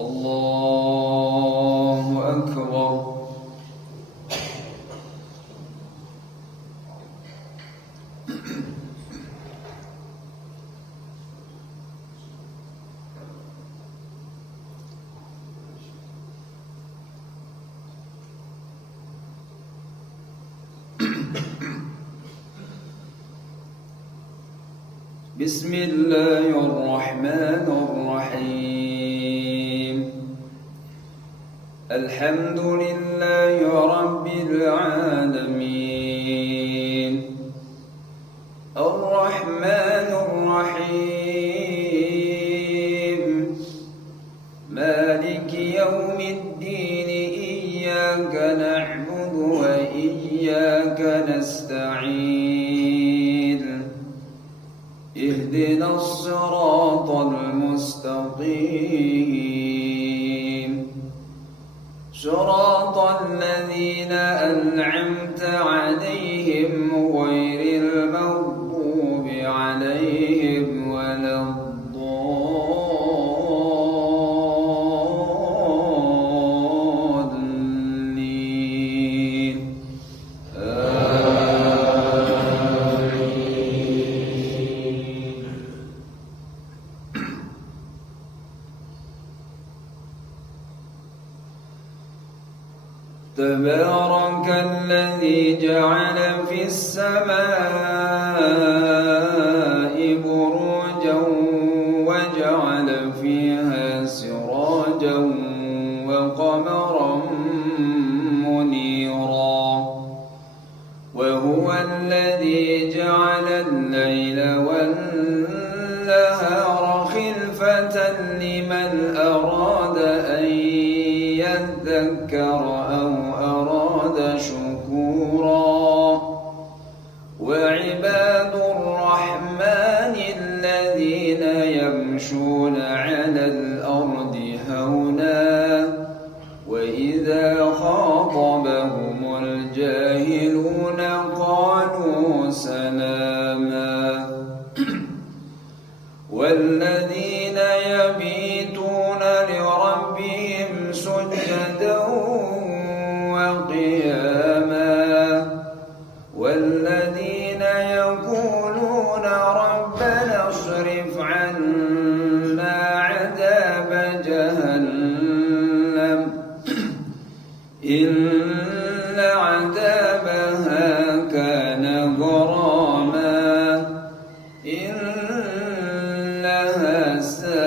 الله أكبر. بسم الله الرحمن الرحيم. الحمد لله رب العالمين، الرحمن الرحيم، مالك يوم الدين، إياك نعبد وإياك نستعين، اهدنا الصراط المستقيم، صراط الذين أنعمت عليهم غير المغضوب عليهم ولا الضالين. تبارك الذي جعل في السماء بروجا وجعل فيها سراجا وقمرا منيرا، وهو الذي جعل الليل والنهار خلفة لمن أراد أن يذكر أو أراد شكورا. وعباد الرحمن الذين يمشون على الأرض هونا وإذا خاطبهم الجاهلون قالوا سلاما. والذين يبيتون لربهم سجدا وقياما، والذين يقولون ربنا اصرف عنا عذاب جهنم إن عذابها كان غراما إنها ساءت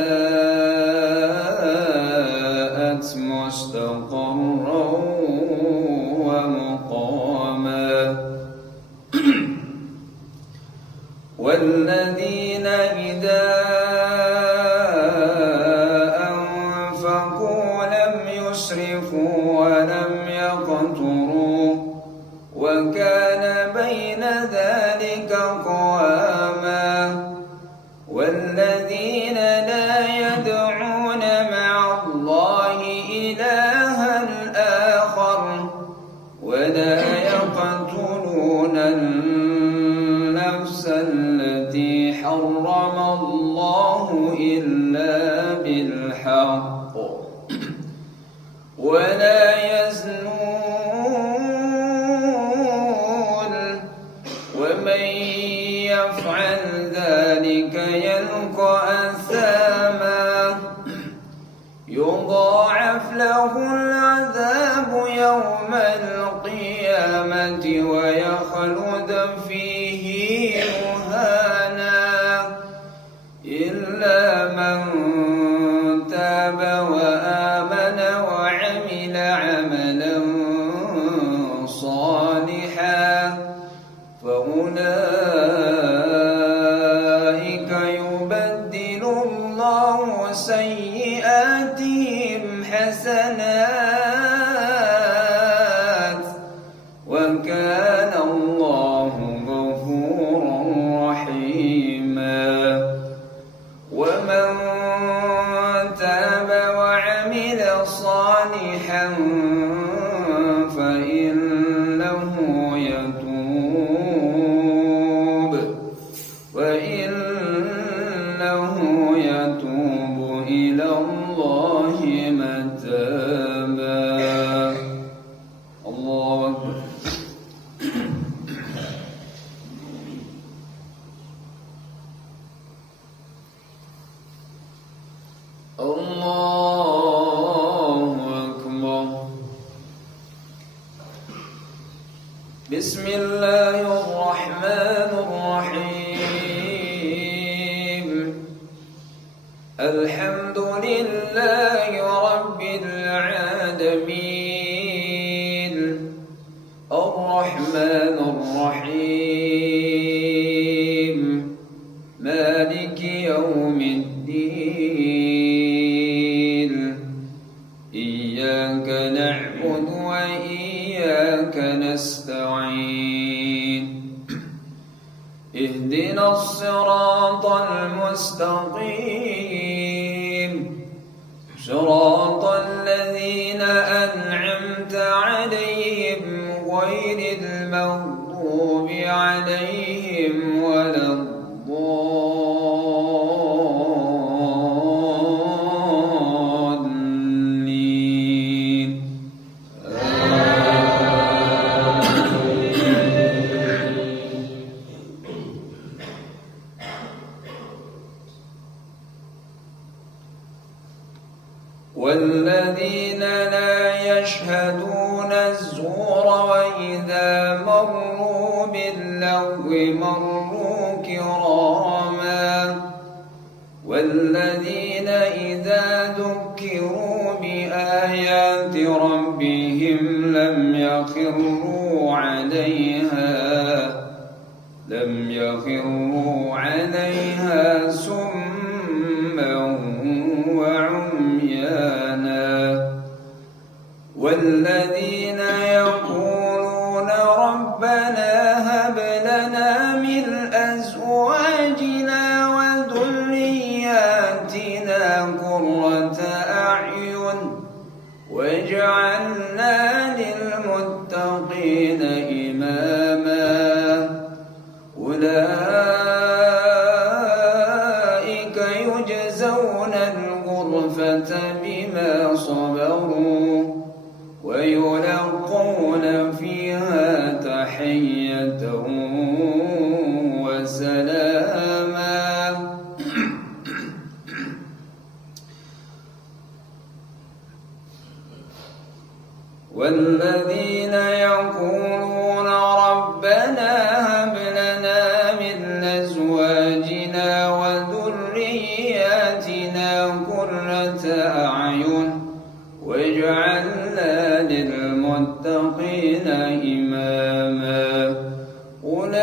مستقرا ومقاما. والذين إذا أنفقوا لم يسرفوا ولم يقتروا وكان بين ذلك قواما. والذين لا يدعون مع الله إلها آخر ولا يقتلون النفس التي حرم الله إلا بالحق ولا يزنون، ومن يفعل ذلك يلقى أثاما يضاعف له العذاب يوم القيامة ويخلد فيه مهانا إلا من تاب وآمن وعمل عملا صالحا فأولئك يبدل الله سيئاتهم حسنات وكان الله غفورا رحيما. ومن تاب وعمل صالحا فإنه يتوب إلى الله الله أكبر. بسم الله الرحمن الرحيم. الحمد لله رب العالمين الرحمن الرحيم مالك يوم الدين إياك نعبد وإياك نستعين اهدنا الصراط المستقيم صراط الذين أنعمت عليهم غير المغضوب عليهم ولا الضالين. والذين لا يشهدون الزور وإذا مروا باللغو مروا كراما والذين إذا ذكروا بآيات ربهم لم يخروا عليها سما وعميانا والذين يقولون ربنا هب لنا من أزواجنا وذرياتنا قرة أعين واجعلنا للمتقين إماما أولئك يجزون الغرفة بما صبروا ويلقون فيها تحية وسلاما. والذين يقولون ربنا هب لنا من أزواجنا وذرياتنا قرة أعين واجعلنا للمتقين إماما أولئك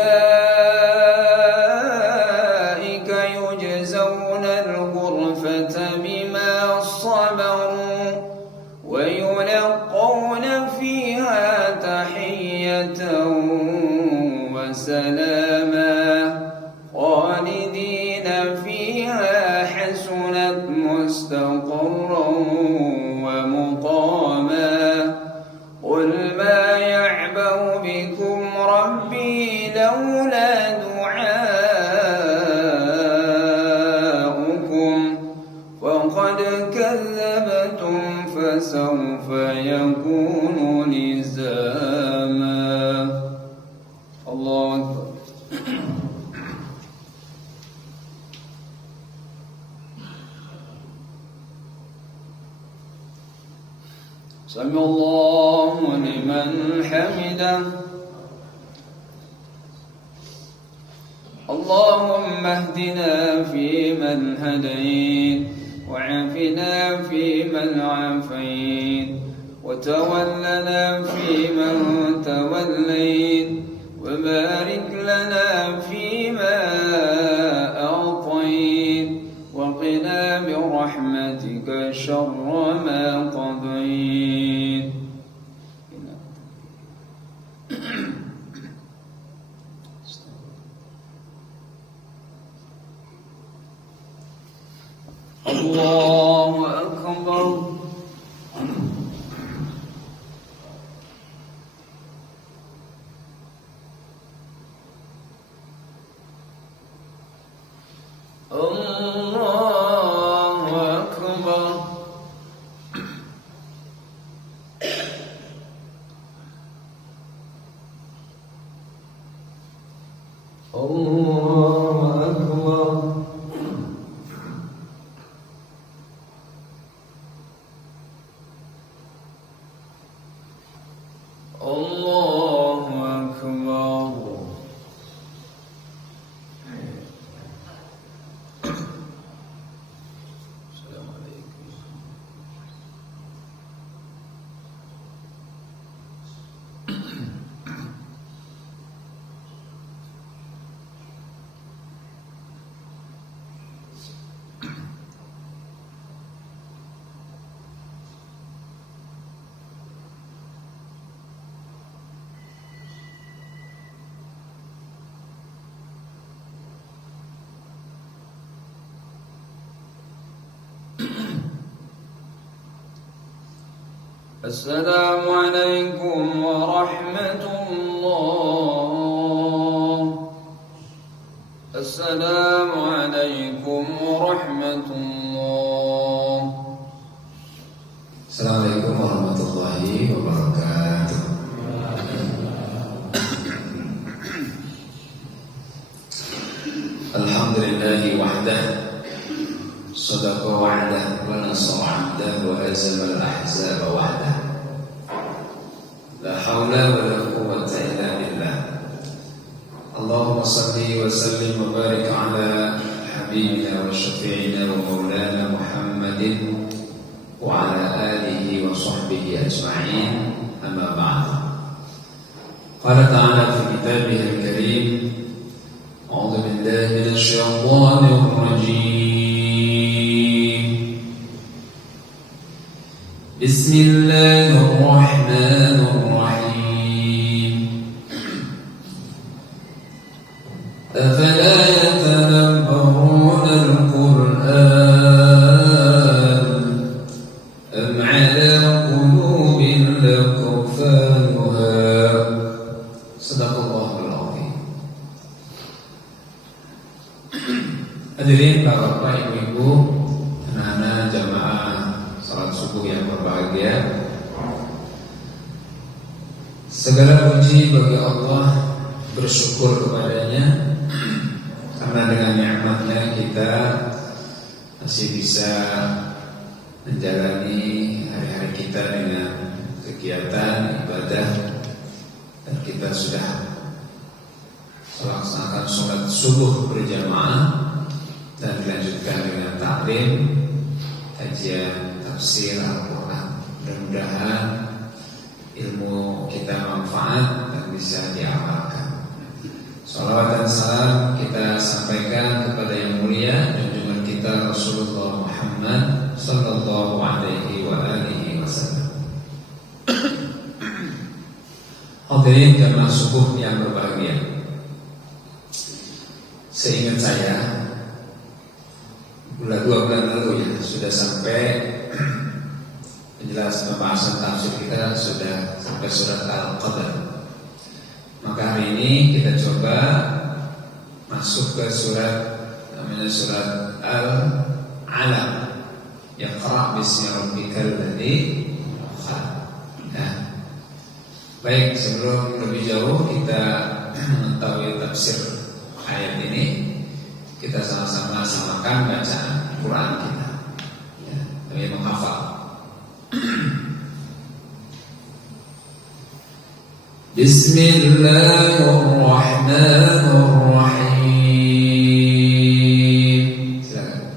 يجزون الغرفة بما صبروا ويلقون فيها تحية وسلاما خالدين فيها حسنت مستقرا ومقاما. قل ما يعبأ بكم ربي لولا دعاؤكم فقد كذبتم فسوف يكون لزاما. الله أكبر. سمع الله لمن حمده. اللهم اهدنا فيمن هديت وعافنا فيمن عافيت وتولنا فيمن توليت وبارك لنا فيما أعطيت وقنا برحمتك شر ما قضيت. الله أكبر. الله أكبر. الله أكبر. السلام عليكم ورحمة الله. السلام عليكم ورحمة الله. Assalamualaikum warahmatullahi wabarakatuh. Alhamdulillahi wahdah, sadaqa wa'dah, wa nasara 'abdah, wa hazama al-ahzaba wahdah. La hawla wa la quwwata illa billah. Allahumma salli wa sallim wa barik ala habibina wa syafi'ina wa maulana Muhammadin wa ala alihi wa sahbihi ajma'in, amma ba'd. Qala ta'ala fi kitabihil karim, a'udzu billahi minasy syaithanir rajim. Bismillahirrahmanirrahim. Afala yatadabbaruna al-Qur'an am 'ala qulubin aqfaluha. Shadaqallahul 'azim. Hadirin Bapak, Ibu, anak-anak jamaah salat subuh yang berbahagia. Segala puji bagi Allah, bersyukur kepadanya karena dengan nikmatnya kita masih bisa menjalani hari-hari kita dengan kegiatan ibadah, dan kita sudah melaksanakan sholat subuh berjamaah dan dilanjutkan dengan taklim, kajian tafsir Al-Quran. Mudah-mudahan ilmu kita manfaat dan bisa diamalkan. Salawat dan salam kita sampaikan kepada yang mulia junjungan kita Rasulullah Muhammad sallallahu alaihi wa alihi wasallam. Hadirin jamaah subuh yang berbahagia, seingat saya dua bulan lalu ya sudah sampai penjelasan pembahasan tafsir kita sudah sampai surat Al-Qadr. Maka hari ini kita coba masuk ke surat namanya surat Al-Alaq. Iqra' bismi rabbikal ladzi khalaq. Nah, baik, sebelum lebih jauh kita mengetahui tafsir ayat ini, kita sama-sama samakan bacaan Quran kita, ya, demi menghafal. Bismillahirrahmanirrahim. Silakan.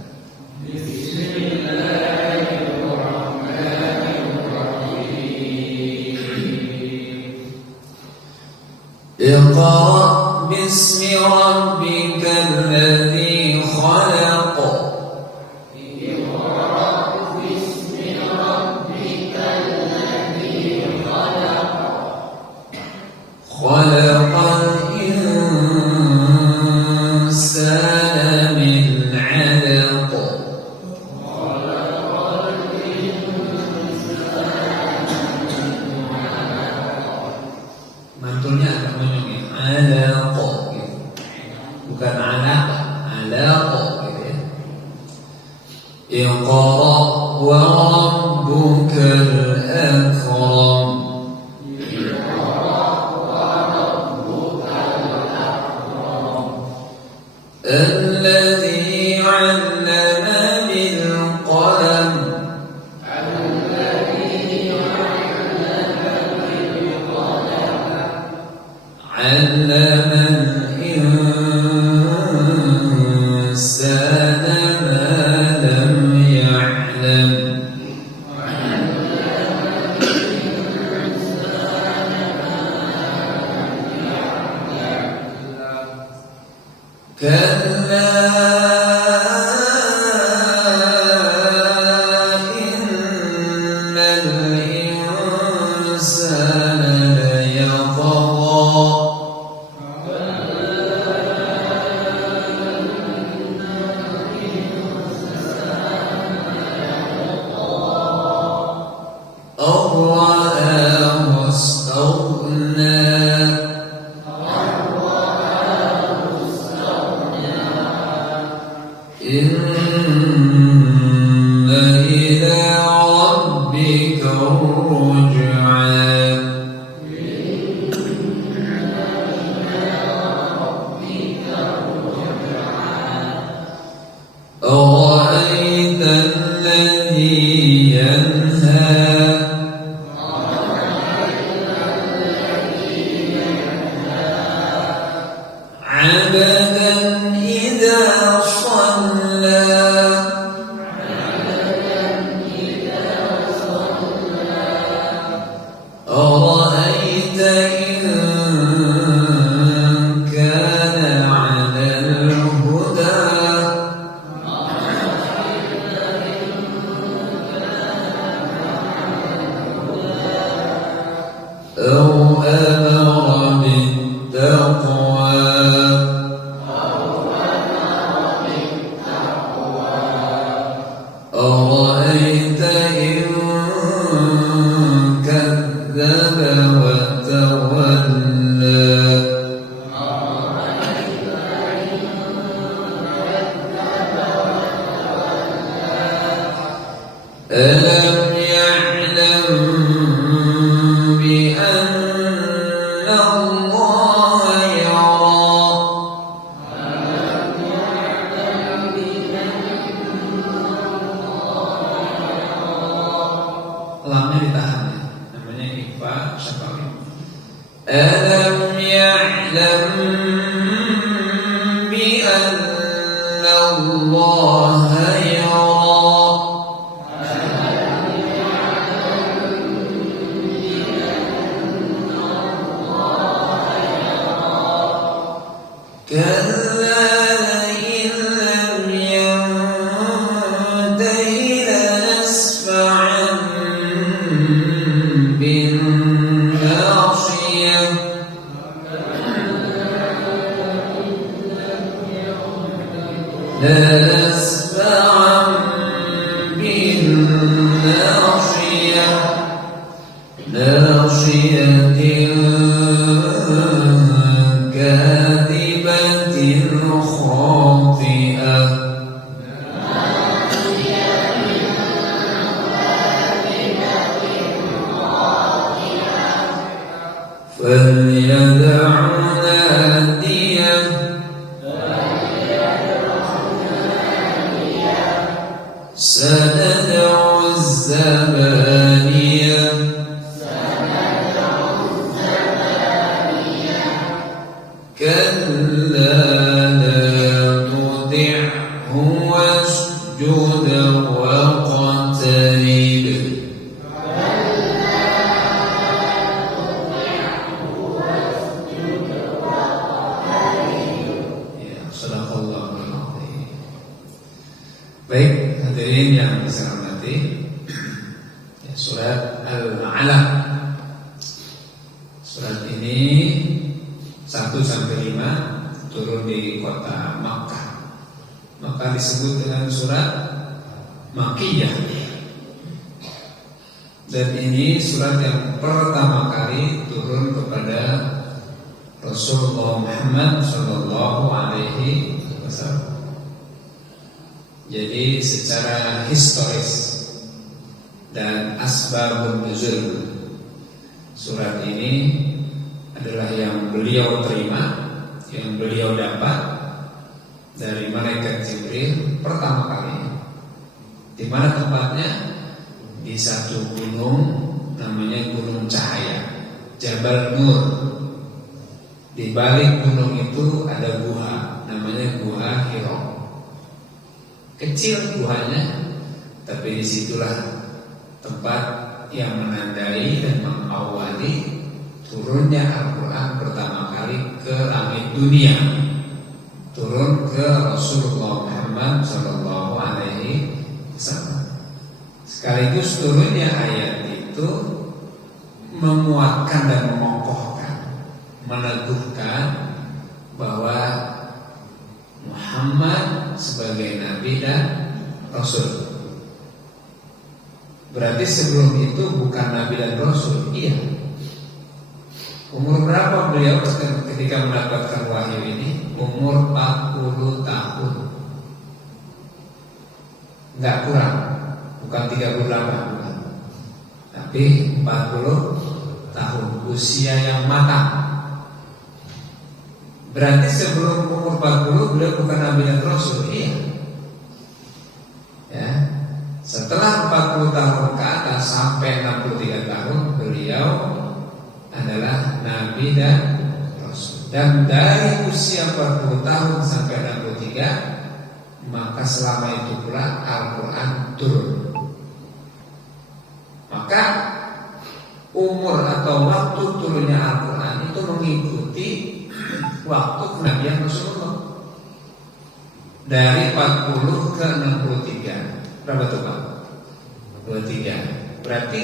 Iqra' bismi rabbikal ladzi khalaq. خلق الإنسان من علق. Mantulnya agak monyong ya, alaq gitu. Bukan alaq, alaq gitu ya. Iqra' wa rabbukal akram. الذي علم بالقلم. علم الإنسان ما لم يعلم. أمر بالتقوى أرأيت إن كذب وتولى ألم يعلم بأن الله يرى lamnya ditahan ya. Namanya ikhfa syafawi. Alam ya'lam bi anna Allah yara كلا لئن لم ينته لنسفعا بالناصية لنسفعا بالناصية ناصية كاذبة خاطئة فليدع ناديه سندع الزبانية كلا لا تطعه واسجد واقترب Ya, Sadaqallahul Azim. Baik, hadirin yang saya hormati, ya, surat Al-Alaq. Surat ini 1-5 turun di kota Makkah. Maka disebut dengan surat Makkiyah. Dan ini surat yang pertama kali turun kepada Rasulullah Muhammad sallallahu alaihi wasallam. Jadi secara historis dan asbabun nuzul, surat ini adalah yang beliau terima, yang beliau dapat dari malaikat Jibril pertama kali. Di mana tempatnya? Di satu gunung namanya Gunung Cahaya, Jabal Nur. Di balik gunung itu ada gua, namanya Gua Hira. Kecil guanya, tapi disitulah tempat yang menandai dan mengawali turunnya Al-Quran pertama kali ke langit dunia, turun ke Rasulullah Muhammad sallallahu alaihi wasallam. Sekaligus turunnya ayat itu menguatkan dan mengokohkan, meneguhkan bahwa Muhammad sebagai Nabi dan Rasul. Berarti sebelum itu bukan Nabi dan Rasul. Iya. Umur berapa beliau ketika mendapatkan wahyu ini? Umur 40 tahun. Enggak kurang. Bukan 38 bukan. Tapi 40 tahun, usia yang matang. Berarti sebelum umur 40 beliau bukan Nabi dan Rasul. Iya. Ya. Setelah 40 tahun ke atas sampai 63 tahun beliau adalah Nabi dan Rasul. Dan dari usia 40 tahun sampai 63, maka selama itu pula Al-Quran turun. Maka umur atau waktu turunnya Al-Quran itu mengikuti waktu kenabian Rasulullah. Dari 40 ke 63. Berapa tuh Pak? 23. Berarti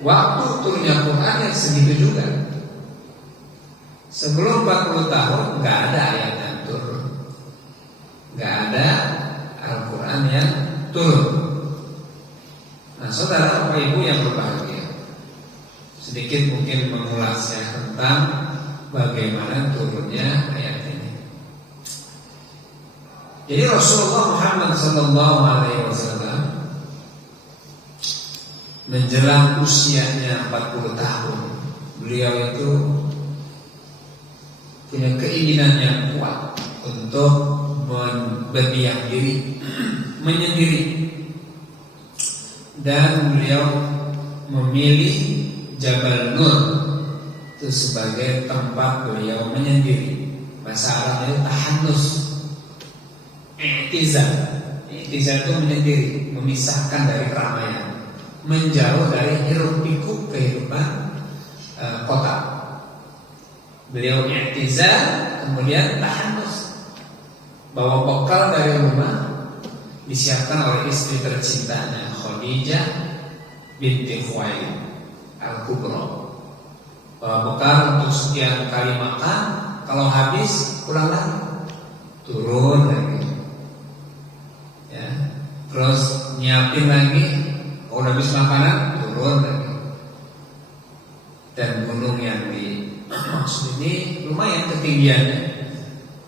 waktu turunnya Quran yang segitu juga. Sebelum 40 tahun nggak ada ayat yang turun, nggak ada Al-Quran yang turun. Nah, saudara, Bapak Ibu yang berbahagia, sedikit mungkin mengulasnya tentang bagaimana turunnya ayat ini. Jadi Rasulullah Muhammad SAW menjelang usianya 40 tahun, beliau itu punya keinginan yang kuat untuk berdiam diri, menyendiri. Dan beliau memilih Jabal Nur itu sebagai tempat beliau menyendiri. Bahasa Arabnya itu tahannus, i'tizal. I'tizal itu menyendiri, memisahkan dari keramaian, menjauh dari hiruk-pikuk kehidupan kota. Beliau i'tizal, kemudian tahannus, bawa bekal dari rumah, disiapkan oleh istri tercintanya Khadijah binti Khuwailid Al-Kubra. Bawa bekal untuk sekian kali makan, kalau habis pulang lagi, turun lagi, ya. Terus nyiapin lagi, kalau udah habis makanan turun lagi. Dan gunung yang dimaksud ini lumayan ketinggiannya,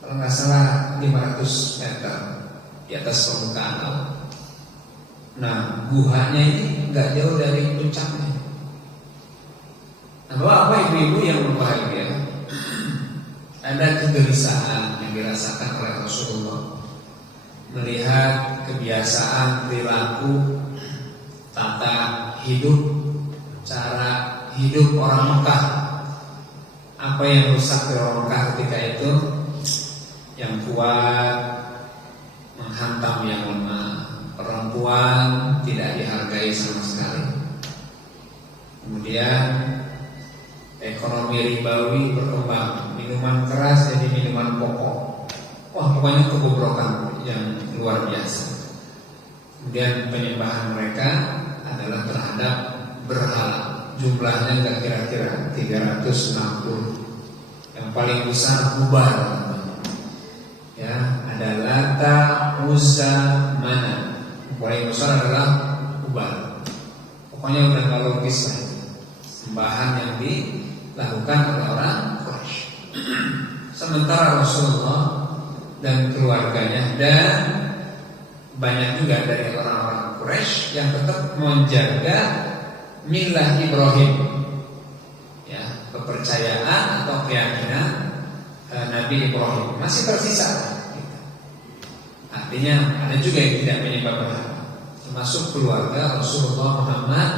kalau nggak salah 500 meter di atas permukaan laut. Nah, guhanya ini nggak jauh dari puncaknya. Nah, Bapak Ibu yang berbahagia, ada kegelisahan yang dirasakan oleh Rasulullah melihat kebiasaan, perilaku, tata hidup, cara hidup orang Mekah. Apa yang rusak dari orang Mekah ketika itu? Yang kuat menghantam yang lemah, perempuan tidak dihargai sama sekali. Kemudian ekonomi ribawi berkembang, minuman keras jadi minuman pokok. Wah, pokoknya kebobrokan yang luar biasa. Kemudian penyembahan mereka adalah terhadap berhala. Jumlahnya nggak kira-kira 360. Yang paling besar Hubal, ya, ada Lata, Uzza, Mana. Yang paling besar adalah Hubal. Pokoknya udah nggak logis lah, sembahan yang dilakukan oleh orang Quraisy. Sementara Rasulullah dan keluarganya dan banyak juga dari orang-orang Quraisy yang tetap menjaga milah Ibrahim, ya, kepercayaan atau keyakinan Nabi Ibrahim masih tersisa. Artinya ada juga yang tidak menyembah berhala, termasuk keluarga Rasulullah Muhammad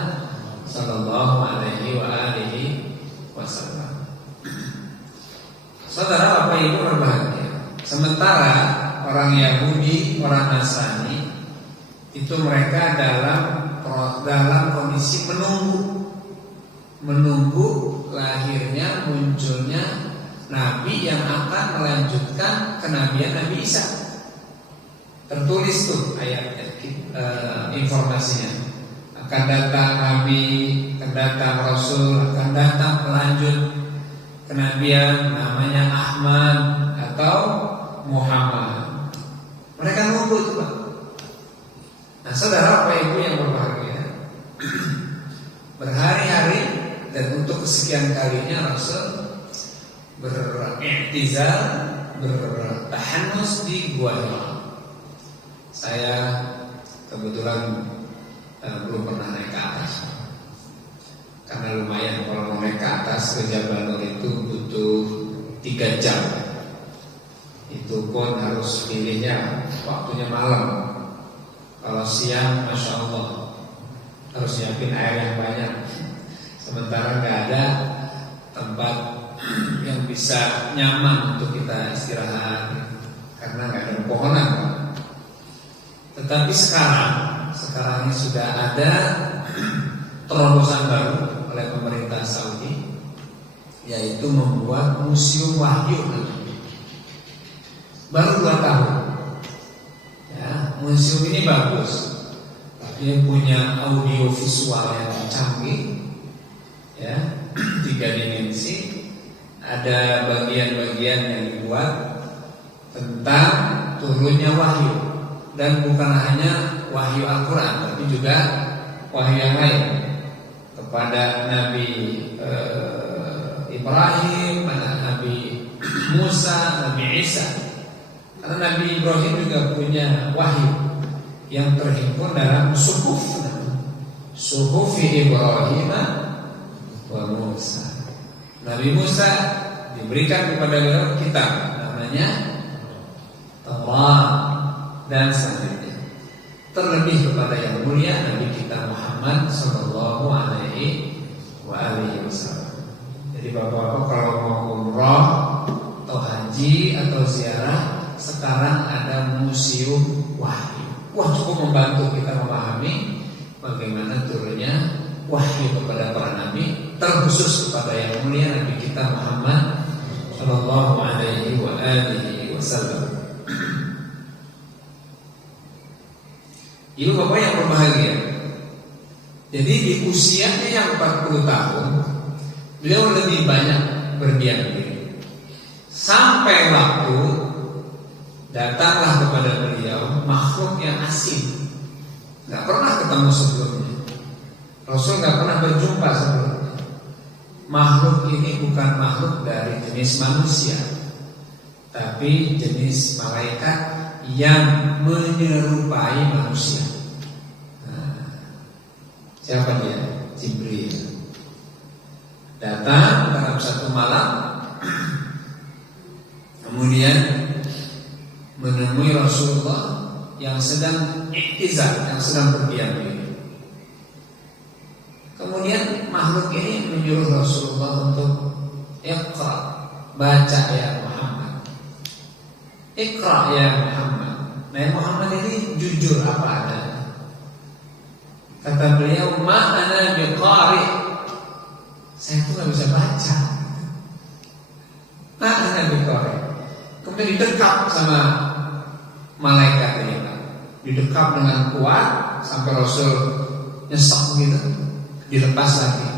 Sallallahu Alaihi Wasallam. Saudara, Bapak Ibu berbahagia, sementara orang Yahudi, orang Nasrani itu mereka dalam kondisi menunggu lahirnya, munculnya Nabi yang akan melanjutkan kenabian Nabi Isa. Tertulis tuh ayatnya, informasinya. Akan datang Nabi, akan datang Rasul, akan datang pelanjut kenabian namanya Ahmad atau Muhammad. Mereka nunggu itu, Pak. Nah, saudara, Bapak Ibu yang berbahagia, berhari-hari dan untuk kesekian kalinya Rasul beriktizal, bertahanus di Gua Hira. Saya kebetulan belum pernah naik ke atas, karena lumayan kalau mau naik ke atas ke Jabal Nur itu butuh 3 jam. Itu pun harus pilihnya waktunya malam. Kalau siang, Masya Allah, harus nyiapin air yang banyak. Sementara nggak ada tempat yang bisa nyaman untuk kita istirahat, karena nggak ada pepohonan. Tetapi sekarang ini sudah ada terobosan baru oleh pemerintah Saudi, yaitu membuat museum wahyu. Baru 2 tahun. Ya, museum ini bagus. Dia punya audio visual yang canggih, ya, 3 dimensi, ada bagian-bagian yang dibuat tentang turunnya wahyu, dan bukan hanya wahyu Al-Quran, tapi juga wahyu yang lain kepada Nabi Ibrahim, Nabi Musa, Nabi Isa. Karena Nabi Ibrahim juga punya wahyu yang terhimpun dalam Suhuf Ibrahim wa Musa. Nabi Musa diberikan kepada beliau kitab namanya Taurat dan selanjutnya. Terlebih kepada yang mulia Nabi kita Muhammad sallallahu alaihi wasallam. Jadi bapak-bapak kalau mau umrah atau haji atau ziarah, sekarang ada museum wahyu. Wah, cukup membantu kita memahami bagaimana turunnya wahyu kepada para nabi, terkhusus kepada yang mulia Nabi kita Muhammad sallallahu alaihi wasallam. Ibu bapak yang berbahagia, jadi di usianya yang 40 tahun beliau lebih banyak berdiam diri, sampai waktu datanglah kepada beliau makhluk yang asing, nggak pernah ketemu sebelumnya. Rasul nggak pernah berjumpa sebelumnya. Makhluk ini bukan makhluk dari jenis manusia, tapi jenis malaikat yang menyerupai manusia. Siapa dia? Jibril. Datang dalam satu malam, kemudian menemui Rasulullah yang sedang iktizal, yang sedang berdiam diri. Kemudian makhluk ini menyuruh Rasulullah untuk Iqra, baca ya Muhammad. Iqra ya Muhammad. Nah, Muhammad ini jujur apa adanya. Kata beliau, ma ana biqari, saya tuh nggak bisa baca. Ma ana biqari. Kemudian didekap sama malaikat ini, didekap dengan kuat sampai Rasul nyesek gitu, dilepas lagi.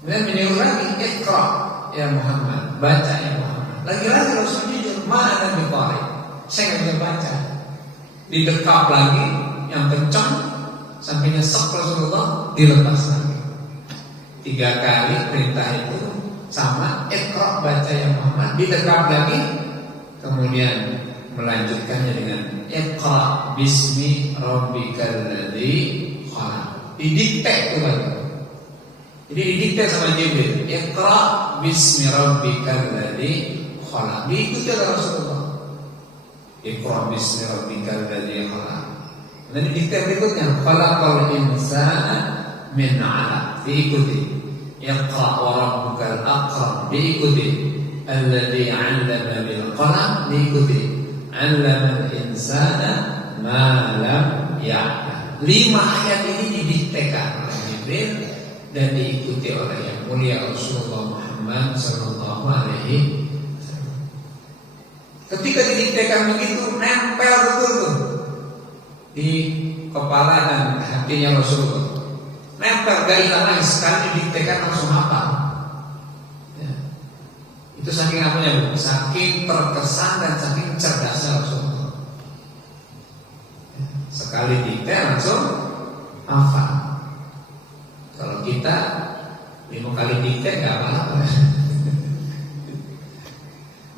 Kemudian menyuruh lagi, Iqra ya Muhammad, baca ya Muhammad. Lagi-lagi Rasul jujur, ma ana biqari, saya nggak bisa baca. Didekap lagi yang kencang sampai nyesek Rasulullah, dilepas lagi. 3 kali perintah itu sama, Iqra baca ya Muhammad, didekap lagi, kemudian melanjutkannya dengan Iqra bismi rabbikal ladzi khalaq. Didikte itu lagi. Jadi didikte sama Jibril, Iqra bismi rabbikal ladzi khalaq. Diikuti oleh Rasulullah. Iqra bismi rabbikal ladzi khalaq. Dan dikte berikutnya, khalaqal insana min 'alaq. Diikuti. Iqra wa rabbukal akram. Diikuti. Alladzi 'allama bil qalam. Diikuti. 'allamal insana ma lam ya'lam. 5 ayat ini didiktekan oleh Jibril dan diikuti oleh yang mulia Rasulullah Muhammad sallallahu alaihi wasallam. Ketika didiktekan begitu, nempel betul di kepala dan hatinya Rasulullah. Nempel, gak hilang lagi. Sekali didiktekan langsung hafal ya. Itu saking apanya, saking terkesan dan saking cerdasnya Rasulullah ya. Sekali dikte langsung hafal. Kalau kita 5 kali dikte gak apa-apa.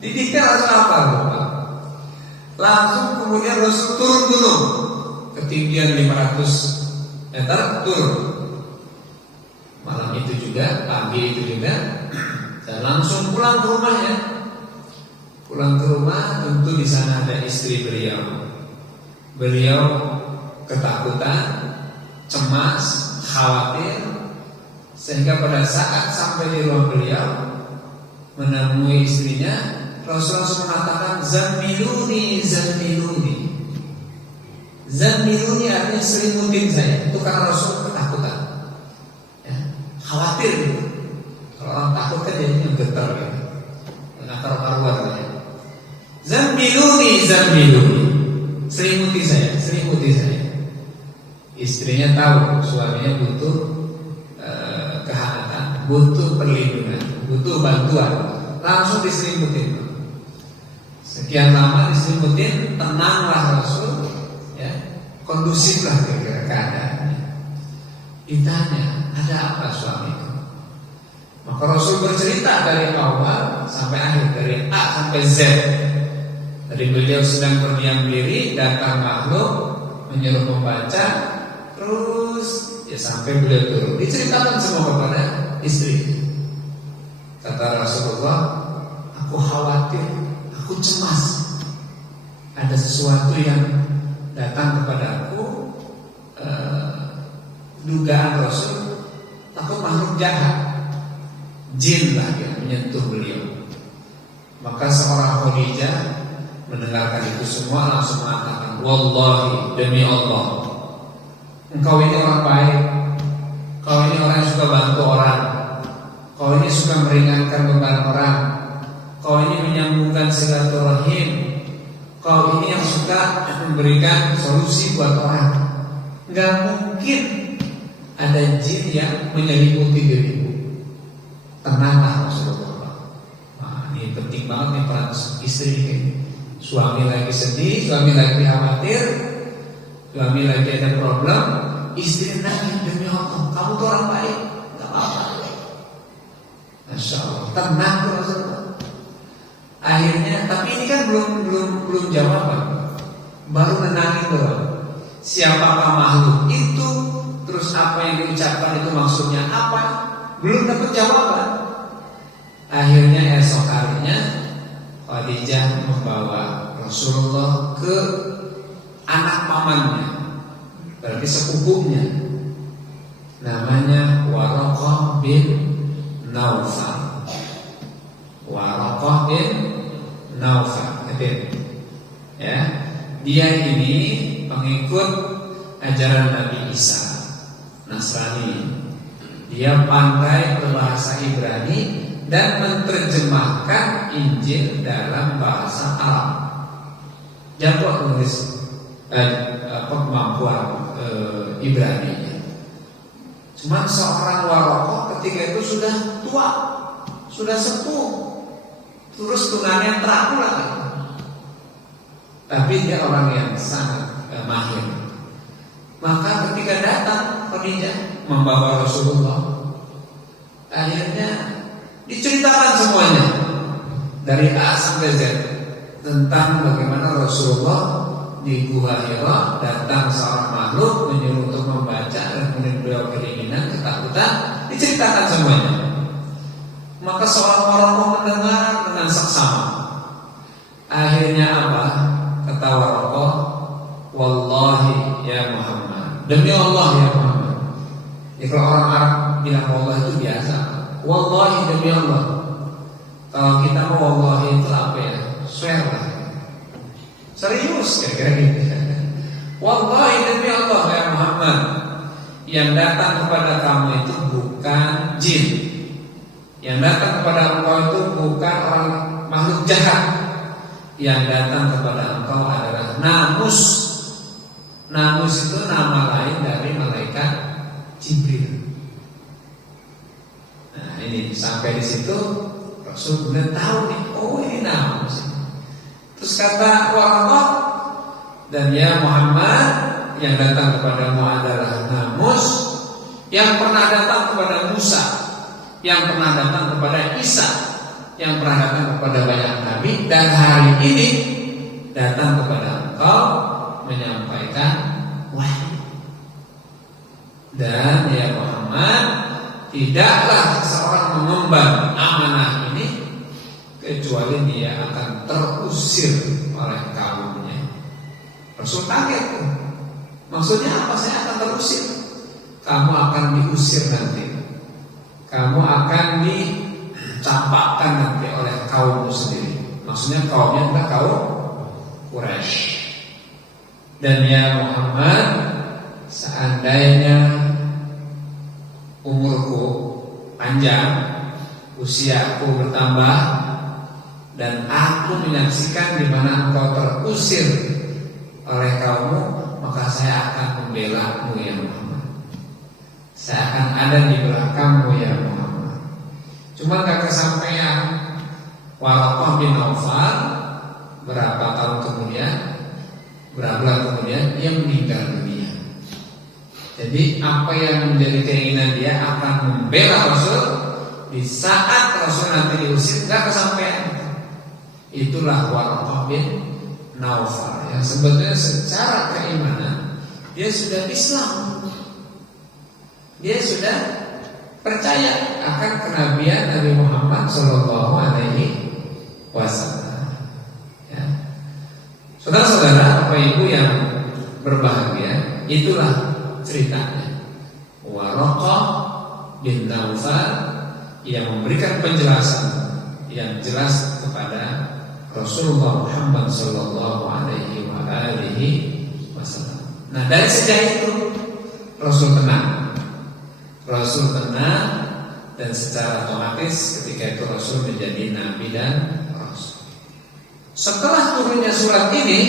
Didikte langsung hafal. Langsung kemudian Rasul turun gunung, ketinggian 500 meter, turun. Malam itu juga, pagi itu juga, dan langsung pulang ke rumahnya. Pulang ke rumah, tentu di sana ada istri beliau. Beliau ketakutan, cemas, khawatir, sehingga pada saat sampai di rumah beliau menemui istrinya, Rasulullah mengatakan, Zammiluni, Zammiluni. Zammiluni artinya selimutin saya. Itu karena Rasul ketakutan ya, khawatir gitu. Kalau orang takut kan jadinya getar gitu, nggak karu-karuan ya. Zammiluni, Zammiluni, selimuti saya, selimuti saya. Istrinya tahu suaminya butuh kehangatan, butuh perlindungan, butuh bantuan, langsung diselimutin. Sekian lama diselimutin, tenanglah Rasul, ya, kondusiflah kira-kira keadaannya. Ditanya, ada apa suamiku? Maka Rasul bercerita dari awal sampai akhir, dari A sampai Z. Dari beliau sedang berdiam diri, datang makhluk menyuruh membaca, terus ya sampai beliau turun. Diceritakan semua kepada istri. Kata Rasulullah, aku khawatir, aku cemas, ada sesuatu yang datang kepada aku. Dugaan Rasul, takut makhluk jahat, jin lah yang menyentuh beliau. Maka seorang Khadijah mendengarkan itu semua langsung mengatakan, wallahi, demi Allah, engkau ini orang baik, kau ini orang yang suka bantu orang, kau ini suka meringankan beban orang, kau ini menyambungkan silaturahim, kau ini yang suka memberikan solusi buat orang. Gak mungkin ada jin yang menyelimuti dirimu. Tenanglah Rasulullah. Nah, ini penting banget nih peran istri ini. Suami lagi sedih, suami lagi khawatir, suami lagi ada problem, istri nanya, demi Allah, kamu tuh orang baik, gak apa-apa. Masya Allah, tenang tuh Rasulullah. Akhirnya, tapi ini kan belum jawaban, baru nenangin doang. Siapakah makhluk itu? Terus apa yang diucapkan itu maksudnya apa? Belum dapat jawaban. Akhirnya esok harinya Khadijah membawa Rasulullah ke anak pamannya, berarti sepupunya, namanya Waraqah bin Naufal. Waraqah bin Naufal, ya, dia ini pengikut ajaran Nabi Isa, Nasrani. Dia pandai berbahasa Ibrani dan menerjemahkan Injil dalam bahasa Arab. Jago nulis kemampuan Ibrani. Cuma seorang Waraqah ketika itu sudah tua, sudah sepuh, terus tunannya terakhir lagi. Tapi dia orang yang sangat mahir. Maka ketika datang Khadijah membawa Rasulullah, akhirnya diceritakan semuanya dari A sampai Z tentang bagaimana Rasulullah di Gua Hira datang seorang makhluk menyuruh untuk membaca dan kemudian beliau keinginan, ketakutan, diceritakan semuanya. Maka seorang Waraqah mendengar dengan seksama. Akhirnya apa? Kata Waraqah, wallahi ya Muhammad, demi Allah ya Muhammad. Ya, kalau orang Arab bilang wallah itu biasa. Wallahi demi Allah. Kalau kita mau wallahi itu apa ya? Swear lah. Serius kira-kira gitu. Wallahi demi Allah ya Muhammad, yang datang kepada kamu itu bukan jin. Yang datang kepada engkau itu bukan orang makhluk jahat. Yang datang kepada engkau adalah Namus. Namus itu nama lain dari malaikat Jibril. Nah ini sampai di situ Rasul benar tahu nih, oh ini Namus. Terus kata Waraqah, dan ya Muhammad, yang datang kepadamu adalah Namus, yang pernah datang kepada Musa, yang pernah datang kepada Isa, yang pernah datang kepada banyak nabi, dan hari ini datang kepada engkau menyampaikan wahyu. Dan ya Muhammad, tidaklah seorang mengemban amanah ini kecuali dia akan terusir oleh kaumnya. Rasul kaget tuh. Maksudnya apa? Saya akan terusir. Kamu akan diusir nanti. Kamu akan dicampakkan nanti oleh kaummu sendiri. Maksudnya kaumnya adalah kaum Quraisy. Dan ya Muhammad, seandainya umurku panjang, usiaku bertambah, dan aku menyaksikan di mana engkau terusir oleh kaummu, maka saya akan membela-Mu ya Muhammad. Saya akan ada di belakangmu ya Muhammad. Cuma gak kesampaian. Waraqah bin Naufal berapa tahun kemudian, berapa bulan kemudian dia meninggal dunia. Jadi apa yang menjadi keinginan dia akan membela Rasul di saat Rasul nanti diusir gak kesampaian. Itulah Waraqah bin Naufal yang sebetulnya secara keimanan dia sudah Islam, dia sudah percaya akan kenabian Nabi Muhammad Shallallahu Alaihi Wasallam. Ya. Saudara-saudara, Bapak Ibu yang berbahagia, itulah ceritanya. Waraqah bin Naufal yang memberikan penjelasan yang jelas kepada Rasulullah Muhammad Sallallahu Alaihi Wasallam. Nah, dari sejak itu Rasul tenang, dan secara otomatis ketika itu Rasul menjadi Nabi dan Rasul. Setelah turunnya surat ini,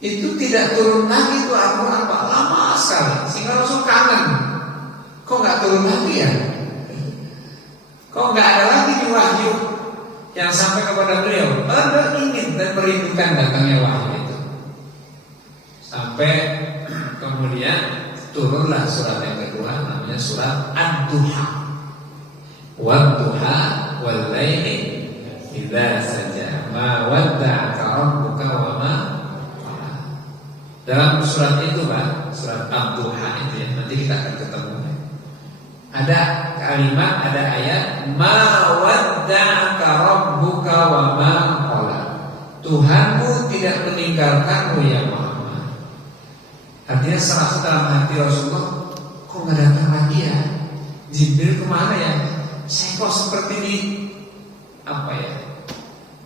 itu tidak turun lagi itu Al-Quran, lama sekali sehingga Rasul kangen. Kok nggak turun lagi ya? Kok nggak ada lagi di wahyu yang sampai kepada beliau? Beliau ingin dan merindukan datangnya wahyu itu. Sampai kemudian turunlah surat yang kedua, namanya surat Ad-Duha. Wad-duha wal-laili idza saja ma wadda'aka rabbuka wa ma qala. Dalam surat itu Pak, surat Ad-Duha itu ya, nanti kita akan ketemu. Ada kalimat, ada ayat ma wadda'aka rabbuka wa ma qala. Tuhanmu tidak meninggalkanmu ya Muhammad. Artinya serasa dalam hati Rasulullah, kok nggak datang lagi ya? Jibril kemana ya? Saya kok seperti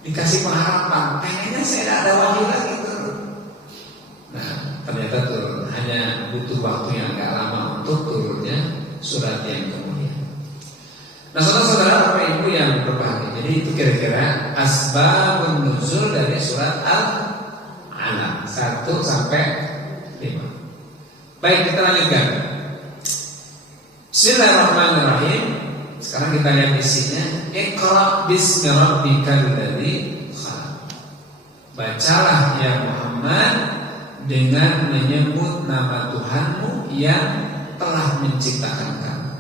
dikasih pengharapan, pengennya saya tidak ada wahyu lagi turun. Nah, ternyata turun. Hanya butuh waktu yang agak lama untuk turunnya surat yang kemudian. Nah, saudara-saudara, Bapak Ibu yang berbahagia, jadi itu kira-kira asbabun nuzul dari surat Al-Alaq 1 sampai 5. Baik, kita lanjutkan. Bismillahirrahmanirrahim. Sekarang kita lihat isinya. Iqra bismi rabbikal ladzi khalaq. Bacalah ya Muhammad dengan menyebut nama Tuhanmu yang telah menciptakan kamu.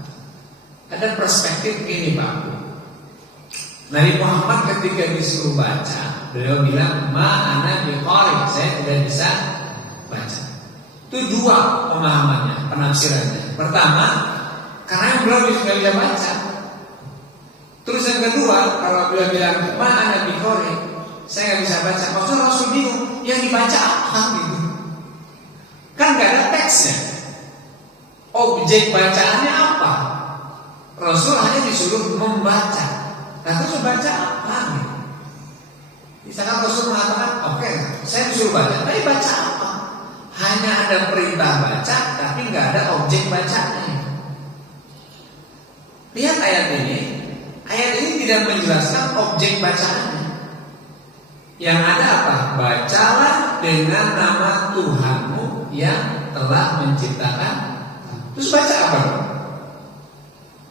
Ada perspektif gini Pak. Nabi Muhammad ketika disuruh baca, beliau bilang ma'ana biqari, saya tidak bisa baca. Itu dua pemahamannya, penafsirannya. Pertama, karena beliau tidak bisa baca. Terus yang kedua, kalau beliau bilang ma'ana biqari, saya nggak bisa baca. Maksudnya Rasul bingung, yang dibaca apa gitu? Kan nggak ada teksnya. Objek bacaannya apa? Rasul hanya disuruh membaca. Nah, terus baca apa gitu? Misalkan Rasul mengatakan, oke, saya disuruh baca, tapi baca apa? Hanya ada perintah baca, tapi nggak ada objek bacanya. Lihat ayat ini. Ayat ini tidak menjelaskan objek bacaannya. Yang ada apa? Bacalah dengan nama Tuhanmu yang telah menciptakan. Terus baca apa?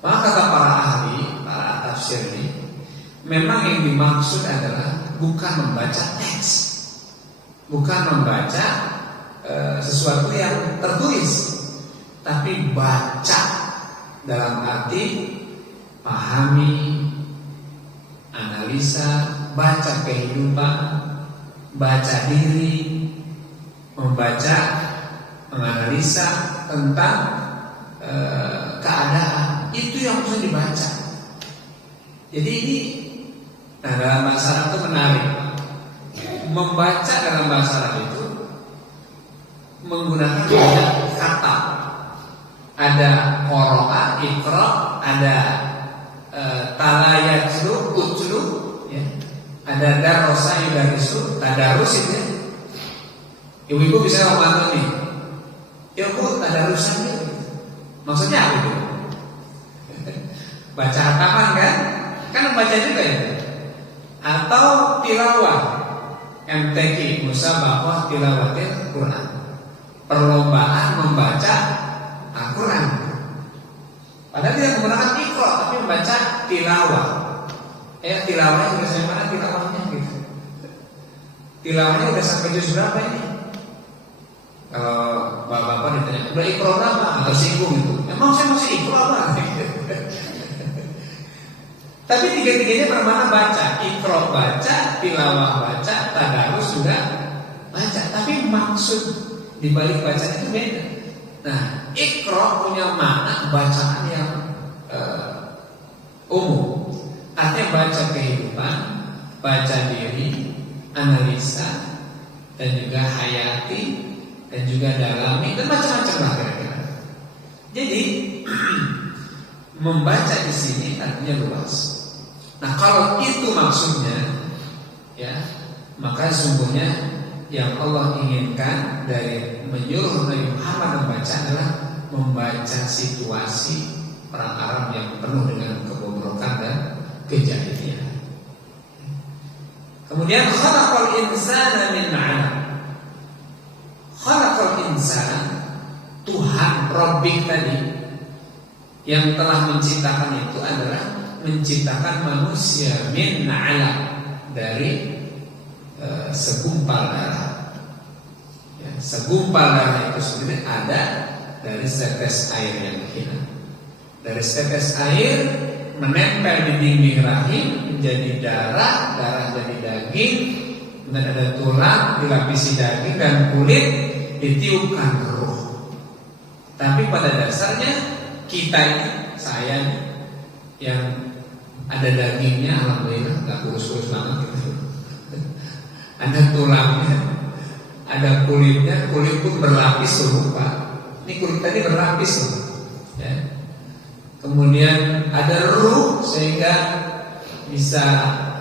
Maka kata para ahli, para tafsir ini, memang yang dimaksud adalah bukan membaca teks, bukan membaca sesuatu yang tertulis, tapi baca dalam arti pahami, analisa, baca kehidupan, baca diri, membaca, menganalisa tentang keadaan. Itu yang harus dibaca. Jadi ini, nah dalam bahasa Arab itu menarik. Membaca dalam bahasa Arab itu menggunakan banyak kata. Ada qara'a, iqra, ada talayatlu, utlu, ya. Ada darasa, yudarisu, tadarus itu ya. Ibu-ibu bisa ngomong nih, ya bu tadarusan ya. Maksudnya apa itu? Baca hataman kan? Kan membaca juga ya. Atau tilawah, MTQ, musabaqah tilawatil Quran, perlombaan membaca Al-Quran. Padahal tidak menggunakan iqra, tapi membaca udah sampai mana tilawahnya gitu. Tilawahnya udah sampai juz berapa ini? Kalau bapak-bapak ditanya, udah ikro berapa? Atau singgung itu. Emang saya masih ikro apa? Tapi tiga-tiganya bermana baca. Ikro baca, tilawah baca, tadarus juga baca. Tapi maksud dibalik baca itu beda. Nah, ikro punya makna bacaan yang umum. Artinya baca kehidupan, baca diri, analisa, dan juga hayati, dan juga dalami, dan macam-macam lah kira-kira. Jadi membaca di sini artinya luas. Nah, kalau itu maksudnya, ya, maka sungguhnya yang Allah inginkan dari menyuruh Nabi Muhammad membaca adalah membaca situasi perang Arab yang penuh dengan kebobrokan dan kejahilian. Kemudian khalaqal insana min 'alaq. Khalaqal insana, Tuhan Rabbik tadi yang telah menciptakan itu adalah menciptakan manusia min 'alaq, dari segumpal darah. Ya, segumpal darah itu sebenarnya ada dari setetes air yang hina. Dari setetes air menempel di dinding rahim menjadi darah, darah jadi daging, dan ada tulang dilapisi daging dan kulit ditiupkan ruh. Tapi pada dasarnya kita ini, saya yang ada dagingnya, alhamdulillah nggak kurus-kurus banget gitu. Ada tulangnya, ada kulitnya, kulit pun berlapis loh Pak. Ini kulit tadi berlapis loh. Ya. Kemudian ada ruh sehingga bisa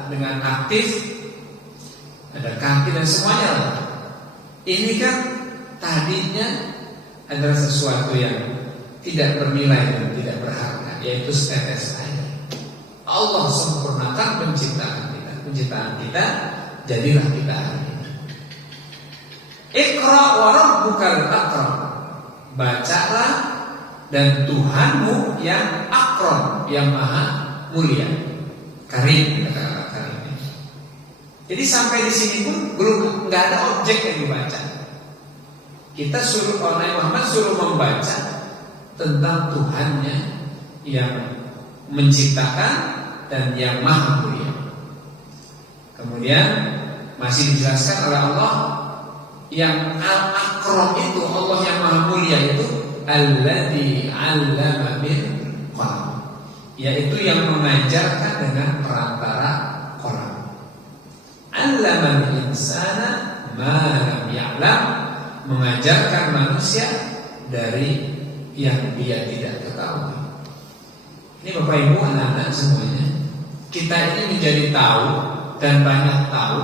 dengan aktif, ada kaki dan semuanya lah. Ini kan tadinya adalah sesuatu yang tidak bernilai dan tidak berharga, yaitu setetes air. Allah sempurnakan penciptaan kita, jadilah kita hari ini. Iqra wa rabbukal akram, bacalah dan Tuhanmu yang akram, yang maha mulia, karim, kata karim. Jadi sampai di sini pun belum nggak ada objek yang dibaca. Kita suruh Nabi Muhammad suruh membaca tentang Tuhannya yang menciptakan dan yang maha mulia. Kemudian masih dijelaskan oleh Allah yang al-akram itu, Allah yang maha mulia itu alladzi 'allama bil qalam, yaitu yang mengajarkan dengan perantara qalam. 'Allamal insana ma lam ya'lam, mengajarkan manusia dari yang dia tidak ketahui. Ini Bapak Ibu anak-anak semuanya, kita ini menjadi tahu dan banyak tahu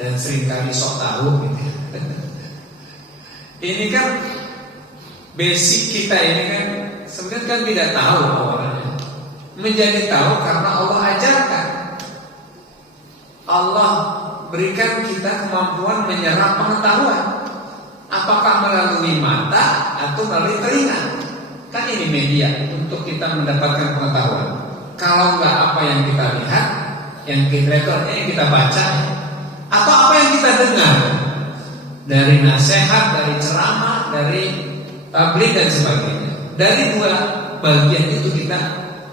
dan seringkali sok tahu gitu. Ini kan basic kita ini kan sebenarnya kan tidak tahu awalnya. Menjadi tahu karena Allah ajarkan. Allah berikan kita kemampuan menyerap pengetahuan. Apakah melalui mata atau melalui telinga? Kan ini media untuk kita mendapatkan pengetahuan. Kalau enggak apa yang kita lihat, yang kita baca, atau apa yang kita dengar dari nasihat, dari ceramah, dari tabligh dan sebagainya. Dari dua bagian itu kita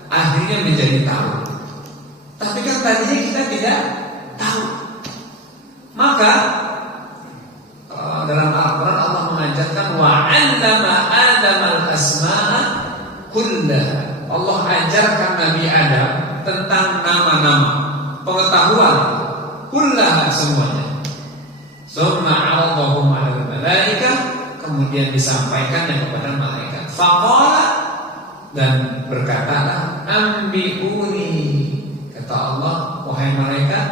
akhirnya menjadi tahu. Tapi kan tadinya kita tidak tahu. Maka dalam Al-Quran Allah mengajarkan wa 'allama Adamal asma'a kullaha. Allah ajarkan Nabi Adam tentang nama-nama, pengetahuan kullaha semuanya. Summa 'aradahum 'alal malaikah, kemudian disampaikan kepada malaikat. Faqala, dan berkatalah, ambiuni, kata Allah, wahai malaikat,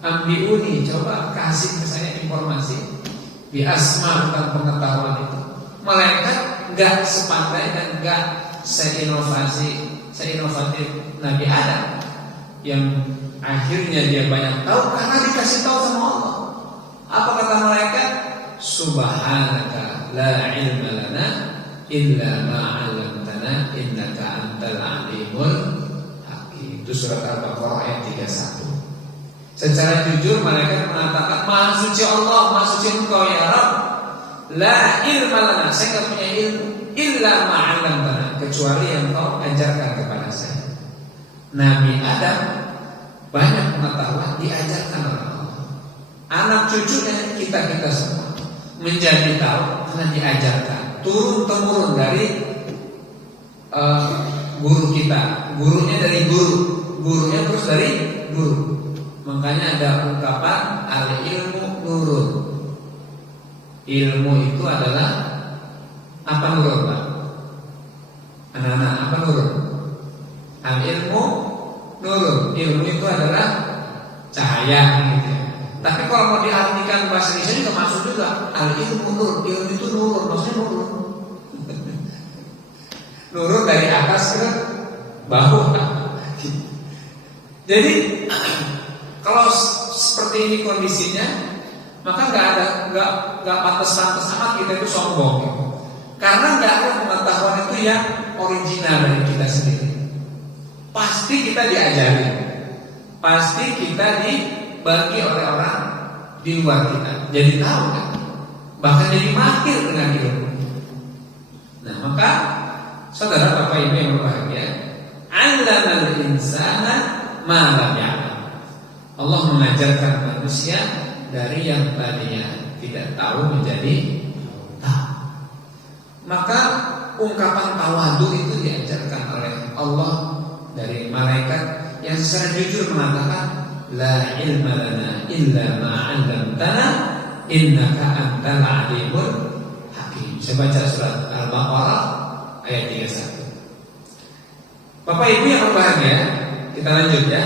ambiuni, coba kasih ke saya informasi bi asma, tentang pengetahuan itu. Malaikat enggak sepandai dan enggak seinovatif Nabi Adam yang akhirnya dia banyak tahu karena dikasih tahu sama Allah. Apa kata malaikat? Subhanaka la ilma lana illa ma 'allamtana innaka antal alimul hakim. Itu surat Al-Baqarah ayat 31. Secara jujur malaikat mengatakan, Maha suci Allah, Maha suci Engkau ya Rabb. La ilma lana, saya tidak punya ilmu illa ma'allamtana, kecuali yang Kau ajarkan kepada saya. Nabi Adam banyak pengetahuan diajarkan oleh Allah. Anak cucunya kita semua menjadi tahu karena diajarkan turun temurun dari guru kita, gurunya dari guru, gurunya terus dari guru. Makanya ada ungkapan al-ilmu nurun. Ilmu itu adalah apa nurun, Pak? Anak-anak, apa nurun? Al-ilmu nurun. Ilmu itu adalah cahaya gitu. Tapi kalau mau diartikan bahasa Indonesia juga masuk juga. Al-ilmu nur, ilmu itu nurun, maksudnya nurun. Nurun dari atas ke bawah. Jadi kalau seperti ini kondisinya, maka nggak pantas amat kita itu sombong. Karena nggak ada pengetahuan itu yang original dari kita sendiri. Pasti kita diajari, pasti kita dibagi oleh orang di luar kita. Jadi tahu kan, bahkan jadi mahir dengan ilmu. Nah maka saudara bapak ibu yang berbahagia, 'allamal insana ma lam ya'lam. Allah mengajarkan manusia dari yang tadinya tidak tahu menjadi tahu. Maka ungkapan tawadu itu diajarkan oleh Allah dari malaikat yang secara jujur mengatakan, La ilma lana illa ma'allamtana innaka antal alimul hakim. Saya baca surat Al-Baqarah ayat 31. Bapak Ibu yang berbahagia, kita lanjut ya.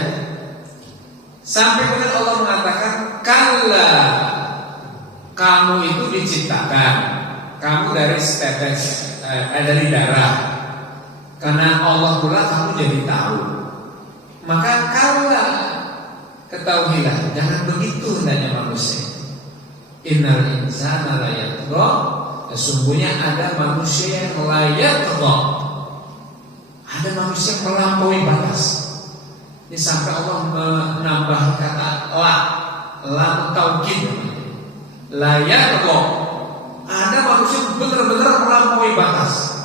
Sampai kemudian Allah mengatakan, Kalla, kamu itu diciptakan, kamu dari setetes dari darah. Karena Allah pula kamu jadi tahu. Maka kalla, ketahuilah, jangan begitu hendaknya manusia. Innal insana la yatgha, sesungguhnya ada manusia yang la yatgha. Ada manusia yang melampaui batas. Ini sampai Allah menambah kata lam taukid, la yatgha. Ada manusia yang benar-benar melampaui batas,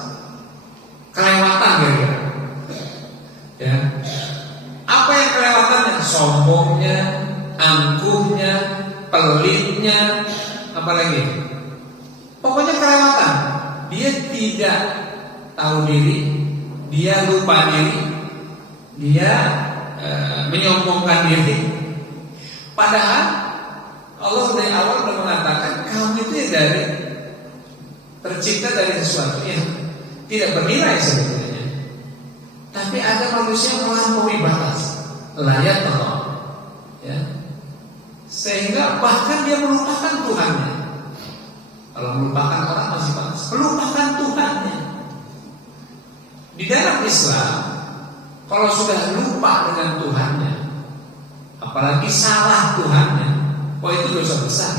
kelewatan gitu. Ya. Apa yang kelewatannya? Sombongnya, angkuhnya, pelitnya, apalagi? Pokoknya kelewatan. Dia tidak tahu diri, dia lupa diri, dia menyombongkan diri. Padahal Allah dari awal sudah mengatakan kamu itu dari tercipta dari sesuatu yang tidak bernilai sebetulnya. Tapi ada manusia yang melampaui batas, layak tolong, ya. Sehingga bahkan dia melupakan Tuhannya. Kalau melupakan orang masih batas, melupakan Tuhannya. Di dalam Islam, kalau sudah lupa dengan Tuhannya, apalagi salah Tuhannya, itu dosa besar.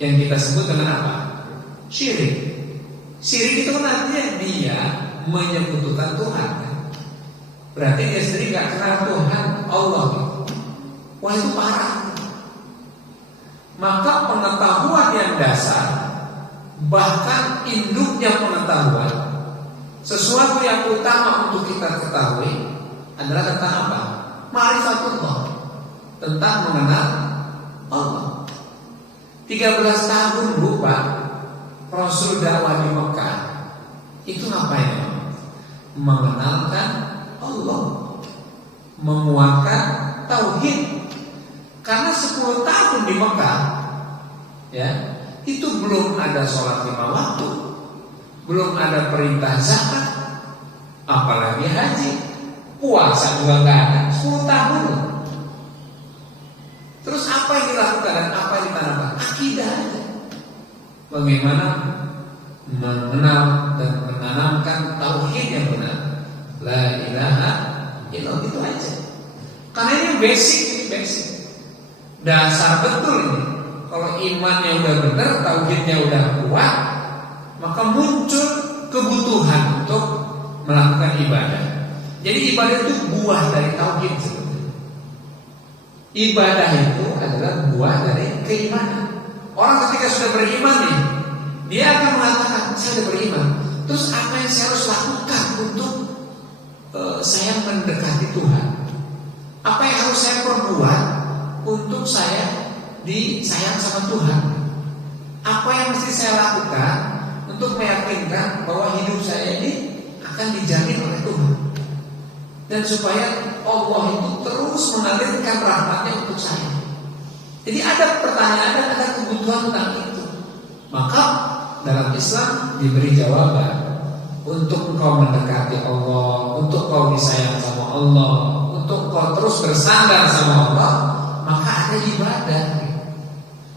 Yang kita sebut dengan apa? Syirik. Syirik itu kan artinya dia menyekutukan Tuhan. Berarti dia sendiri gak kenal Tuhan Allah. Wah itu parah. Maka pengetahuan yang dasar, bahkan induknya pengetahuan, sesuatu yang utama untuk kita ketahui adalah tentang apa? Ma'rifatullah, tentang mengenal Allah. 13 tahun Pak Rasul dakwah di Mekah. Itu ngapain? Mengenalkan Allah, menguatkan tauhid. Karena 10 tahun di Mekah, ya, itu belum ada sholat 5 waktu, belum ada perintah zakat, apalagi haji, puasa juga nggak ada. 10 tahun. Terus apa yang dilakukan dan apa yang ditanamkan? Akidah aja. Bagaimana mengenal dan menanamkan tauhid yang benar, la ilaha illallah, itu aja. Karena ini basic, dasar betul ini. Kalau imannya udah benar, tauhidnya udah kuat, maka muncul kebutuhan untuk melakukan ibadah. Jadi ibadah itu buah dari tauhid sebetulnya. Ibadah itu adalah buah dari keimanan. Orang ketika sudah beriman nih, dia akan mengatakan, saya sudah beriman. Terus apa yang saya harus lakukan untuk saya mendekati Tuhan? Apa yang harus saya perbuat untuk saya disayang sama Tuhan? Apa yang mesti saya lakukan untuk meyakinkan bahwa hidup saya ini akan dijamin oleh Tuhan? Dan supaya Allah itu terus mengalirkan rahmatnya untuk saya. Jadi ada pertanyaan dan ada kebutuhan tentang itu. Maka dalam Islam diberi jawaban. Untuk engkau mendekati Allah, untuk kau disayang sama Allah, untuk kau terus bersandar sama Allah, maka ada ibadah.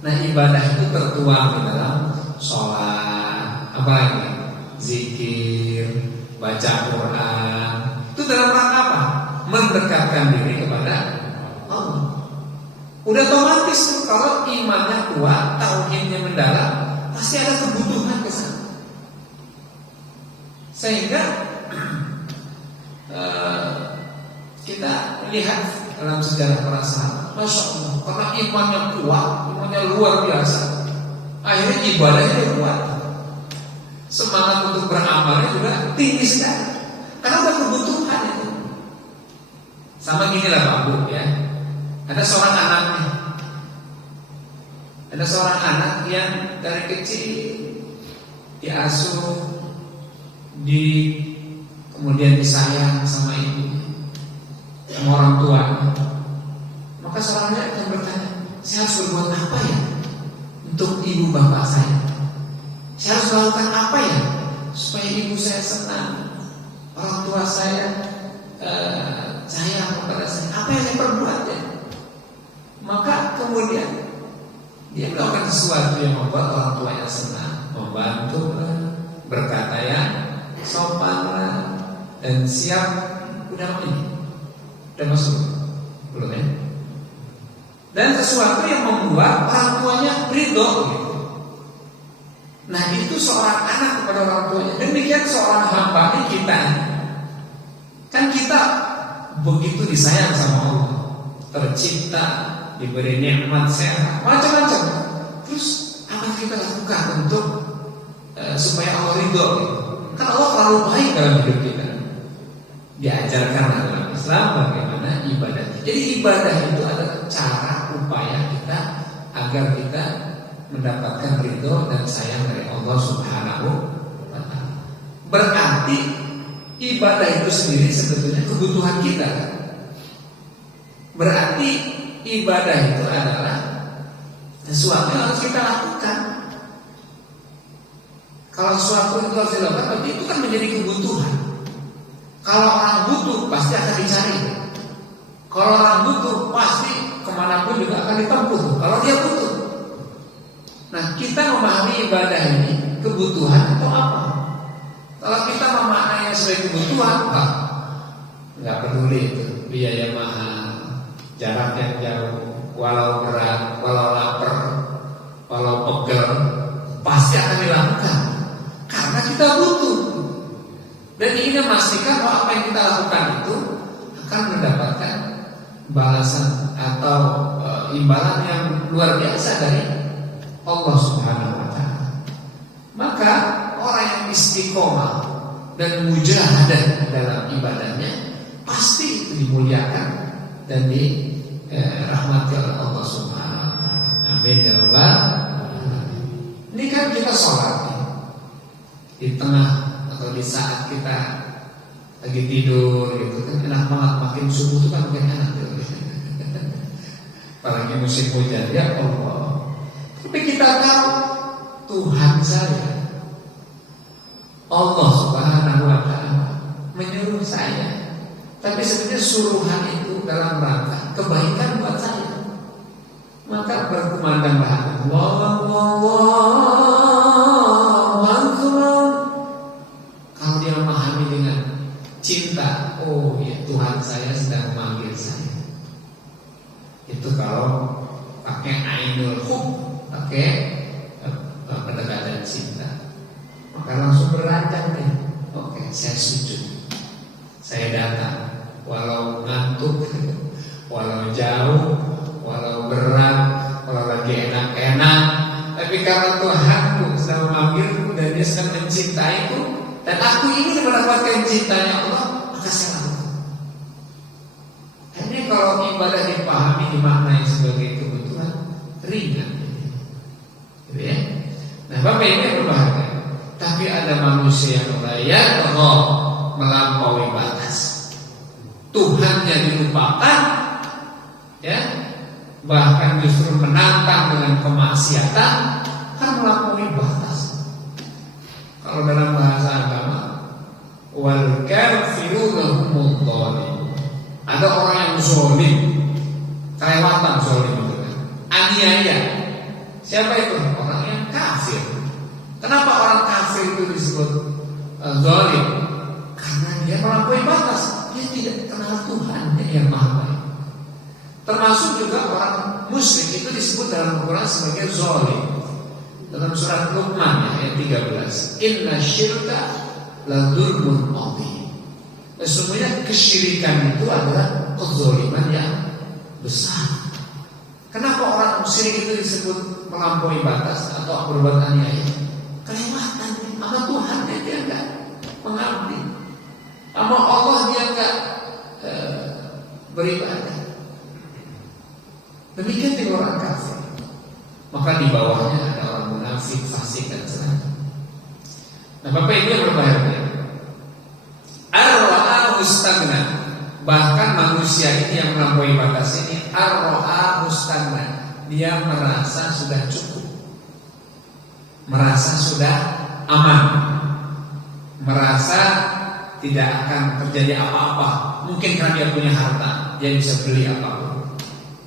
Nah, ibadah itu tertuang di dalam sholat, apa lagi? Zikir, baca Quran. Itu dalam rangka apa? Mendekatkan diri kepada Allah. Udah otomatis kalau imannya kuat, tauhidnya mendalam, pasti ada kebutuhan ke sana. Sehingga kita lihat dalam sejarah para sahabat, Masya Allah, karena imannya kuat, imannya luar biasa, akhirnya ibadahnya kuat, semangat untuk beramalnya juga tinggi sekali, karena ada kebutuhan itu. Sama gini lah Pak Bu ya, ada seorang anak yang dari kecil diasuh, kemudian disayang sama ibu, sama orang tua. Maka seorangnya akan bertanya, saya harus berbuat apa ya untuk ibu bapak saya? Saya harus melakukan apa ya supaya ibu saya senang, orang tua saya sayang kepada saya? Apa yang saya perbuat ya? Maka kemudian dia melakukan sesuatu yang membuat orang tuanya senang, membantu, berkata yang sopan dan siap. Udah masuk belum ya? Dan sesuatu yang membuat orang tuanya ridho gitu. Nah, itu seorang anak kepada orang tuanya. Demikian seorang hamba ini kita. Kan kita begitu disayang sama Allah, tercipta, diberi nikmat sehat, macam-macam. Terus apa yang kita lakukan untuk supaya Allah ridho gitu? Kan Allah terlalu baik dalam hidup kita. Diajarkan dalam Islam bagaimana ibadah. Jadi ibadah itu adalah cara upaya kita agar kita mendapatkan ridho dan sayang dari Allah Subhanahu wa ta'ala. Berarti ibadah itu sendiri sebetulnya kebutuhan kita. Berarti ibadah itu adalah sesuatu yang harus kita lakukan. Kalau sesuatu itu harus dilakukan, berarti itu kan menjadi kebutuhan. Kalau orang butuh pasti akan dicari. Kalau orang butuh pasti kemanapun juga akan ditempuh. Kalau dia butuh. Nah, kita memahami ibadah ini kebutuhan atau apa? Kalau kita memaknainya sebagai kebutuhan, nggak peduli itu biaya mahal, jarak yang jauh, walau berat, walau lapar, walau pegel, pasti akan dilakukan karena kita butuh. Dan ingin memastikan bahwa apa yang kita lakukan itu akan mendapatkan balasan atau imbalan yang luar biasa dari Allah Subhanahu wa ta'ala. Maka orang yang istiqomah dan mujahadah dalam ibadahnya pasti itu dimuliakan dan dirahmati oleh Allah Subhanahu wa ta'ala. Amin ya rabbal alamin. Ini kan kita sholat di tengah atau di saat kita lagi tidur gitu kan, enak banget, makin subuh itu kan makin enak gitu. Apalagi musim hujan, ya Allah. Tapi kita tahu Tuhan saya, Allah Subhanahu wa ta'ala menyuruh saya. Tapi sebenarnya suruhan itu dalam rangka kebaikan buat saya. Maka berkumandanglah Allahu Akbar. Kalau dia memahami dengan cinta, oh ya Tuhan saya sedang memanggil saya. Itu kalau pakai ainul hub, pakai pendekatan cinta, maka langsung berancang nih. Oke, saya sujud, saya datang, walau ngantuk, walau jauh, sedang mencintaiku dan aku ingin mendapatkan cintanya Allah, maka saya lakukan. Ini kalau ibadah dipahami, dimaknai sebagai kebutuhan ringan, gitu ya. Nah, Bapak Ibu yang berbahagia, tapi ada manusia yang layak melampaui batas. Tuhannya dilupakan, ya, bahkan justru menantang dengan kemaksiatan, kan melampaui batas. Kalau dalam bahasa agama, wal kafiruna humul dhalimun. Ada orang yang zalim, kelewatan zalim itu kan, aniaya. Siapa itu? Orang yang kafir. Kenapa orang kafir itu disebut zalim? Karena dia melampaui batas. Dia tidak kenal Tuhan yang Maha Baik. Termasuk juga orang musyrik itu disebut dalam Al-Quran sebagai zalim. Dalam surat Luqman ayat 13, inna syirka la dzulmun adzim. Sesungguhnya kesyirikan itu adalah kezaliman yang besar. Kenapa orang musyrik itu disebut melampaui batas atau berbuat aniaya? Kelewatan sama Tuhan dia enggak mengabdi, sama Allah dia enggak beribadah. Demikian juga orang kafir. Maka di bawahnya ada orang munafik, fasik dan selanjutnya. Nah, Bapak Ibu yang berbahagia, ar-ra'a mustagna. Bahkan manusia ini yang melampaui batas ini ar-ra'a mustagna. Dia merasa sudah cukup, merasa sudah aman, merasa tidak akan terjadi apa-apa. Mungkin karena dia punya harta, dia bisa beli apapun.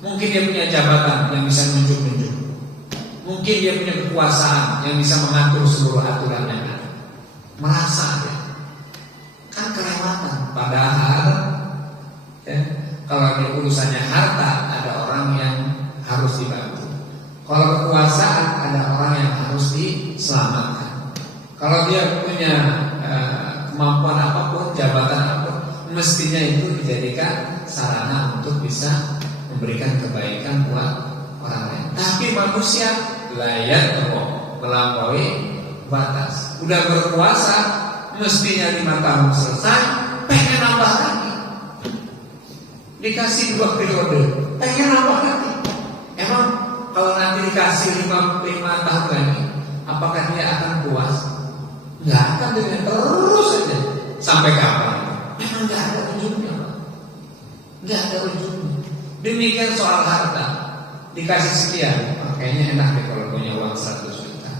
Mungkin dia punya jabatan yang bisa nunjuk-nunjuk. Mungkin dia punya kekuasaan yang bisa mengatur seluruh aturan yang ada. Merasa ya, kan kelewatan. Padahal ya, kalau di urusannya harta ada orang yang harus dibantu. Kalau kekuasaan ada orang yang harus diselamatkan. Kalau dia punya kemampuan apapun, jabatan apapun, mestinya itu dijadikan sarana untuk bisa memberikan kebaikan buat orang lain. Tapi manusia layak melampaui batas. Udah berkuasa, mestinya 5 tahun selesai, pengen nambah lagi. Dikasih 2 periode, pengen nambah lagi. Emang kalau nanti dikasih 5 tahun lagi, apakah dia akan puas? Nggak akan, dengan terus saja. Sampai kapan? Memang nggak ada ujungnya, nggak ada ujungnya. Demikian soal harta, dikasih sekian, kayaknya enak deh kalau punya uang 100 juta.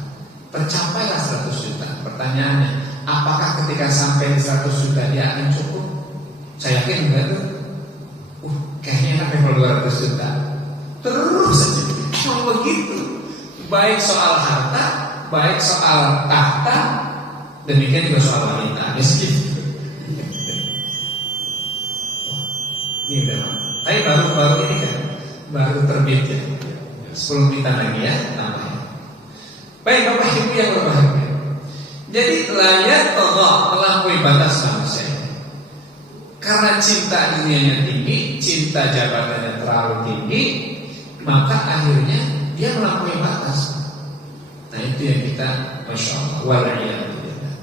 Tercapailah 100 juta. Pertanyaannya, apakah ketika sampai 100 juta dia akan cukup? Saya yakin enggak tuh. Kayaknya enak deh kalau 200 juta. Terus saja, emang begitu. Baik soal harta, baik soal tahta, demikian juga soal wanita. Gitu. Ini udah mana? Tapi baru ini kan, baru terbit ya. 10 menit lagi ya namanya. Baik Bapak Ibu yang berbahagia. Jadi layak Allah melampaui batas manusia. Karena cinta dunianya tinggi, cinta jabatannya terlalu tinggi, maka akhirnya dia melampaui batas. Nah itu yang kita, masya Allah, wala'iyahulillah.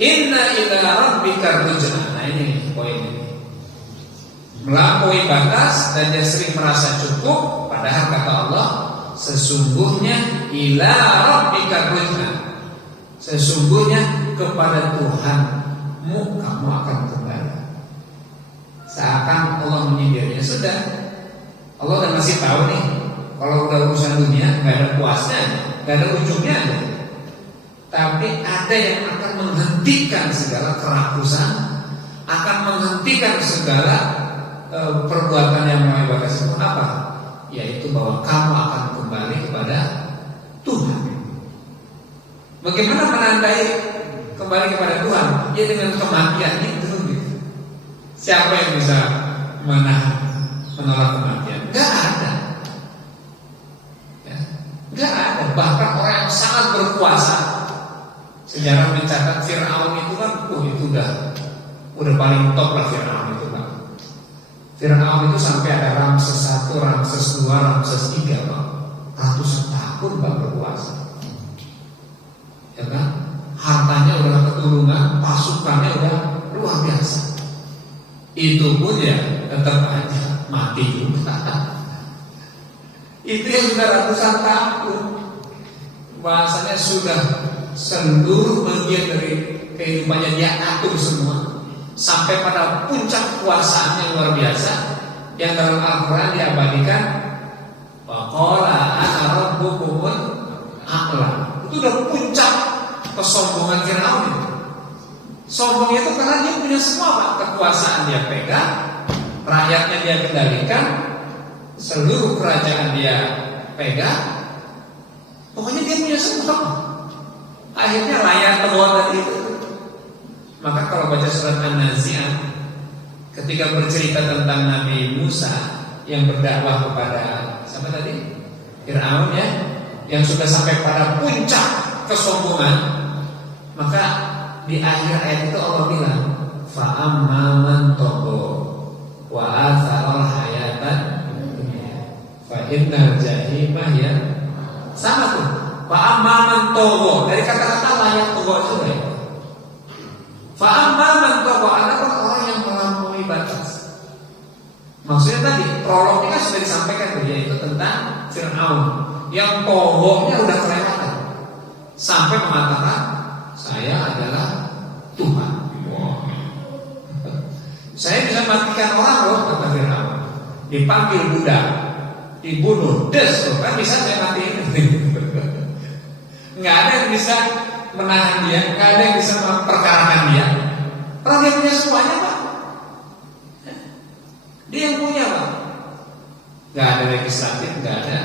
Inna ila rabbika ruj'a. Nah ini poin ini. Melampaui batas dan dia sering merasa cukup. Padahal kata Allah, sesungguhnya ila rabbika ruj'a, sesungguhnya kepada Tuhanmu kamu akan kembali. Seakan Allah menyindirnya. Sudah, Allah udah masih tahu nih, kalau udah urusan dunia nggak ada puasnya, nggak ada ujungnya. Tapi ada yang akan menghentikan segala kerakusan, akan menghentikan segala perbuatan yang melampaui batas itu. Apa? Yaitu bahwa kamu akan kembali kepada Tuhan. Bagaimana menandai kembali kepada Tuhan? Ya dengan kematian itu. Siapa yang bisa menolak kematian? Gak ada. Ya, gak ada. Bahkan orang yang sangat berkuasa, sejarah mencatat Fir'aun itu kan, itu udah paling top lah Fir'aun itu kan. Fir'aun itu sampai ada Ramses 1, Ramses 2, Ramses 3 Pak. Ratusan tahun Pak berkuasa. ya kan? Hartanya udah keturunan, pasukannya udah luar biasa. Itu pun ya tetap aja mati juga. Itu yang sudah ratusan tahun, bahasanya sudah seluruh bagian dari kehidupannya dia atur semua, sampai pada puncak kekuasaan yang luar biasa yang dalam Al-Quran diabadikan. Waqala ana rabbukumul a'la. Itu udah puncak kesombongan Firaun itu. Sombongnya itu karena dia punya semua, Pak. Kekuasaan dia pegang, rakyatnya dia kendalikan, seluruh kerajaan dia pegang. Pokoknya dia punya semua. Akhirnya layar kedua tadi itu. Maka kalau baca surat An-Nazi'at, ketika bercerita tentang Nabi Musa yang berdakwah kepada siapa tadi? Firaun ya, yang sudah sampai pada puncak kesombongan, maka di akhir ayat itu Allah bilang, fa amma man taqwa wa athara hayatan fa innal jahima ya. Sama tuh. Fa amma man taqwa, dari kata-kata layak taqwa itu ya. Fa amma man taqwa, ada orang yang melampaui batas. Maksudnya tadi prolognya kan sudah disampaikan tuh, yaitu tentang Firaun yang taqwanya udah kelewatan sampai mengatakan saya adalah Tuhan. Saya bisa matikan orang loh, kata Firaun. Dipanggil budak, dibunuh, des loh, kan bisa saya matiin. Nggak ada yang bisa menahan dia, nggak ada yang bisa memperkarakan dia. Orang dia punya semuanya, Pak. Dia yang punya, Pak. Nggak ada legislatif, nggak ada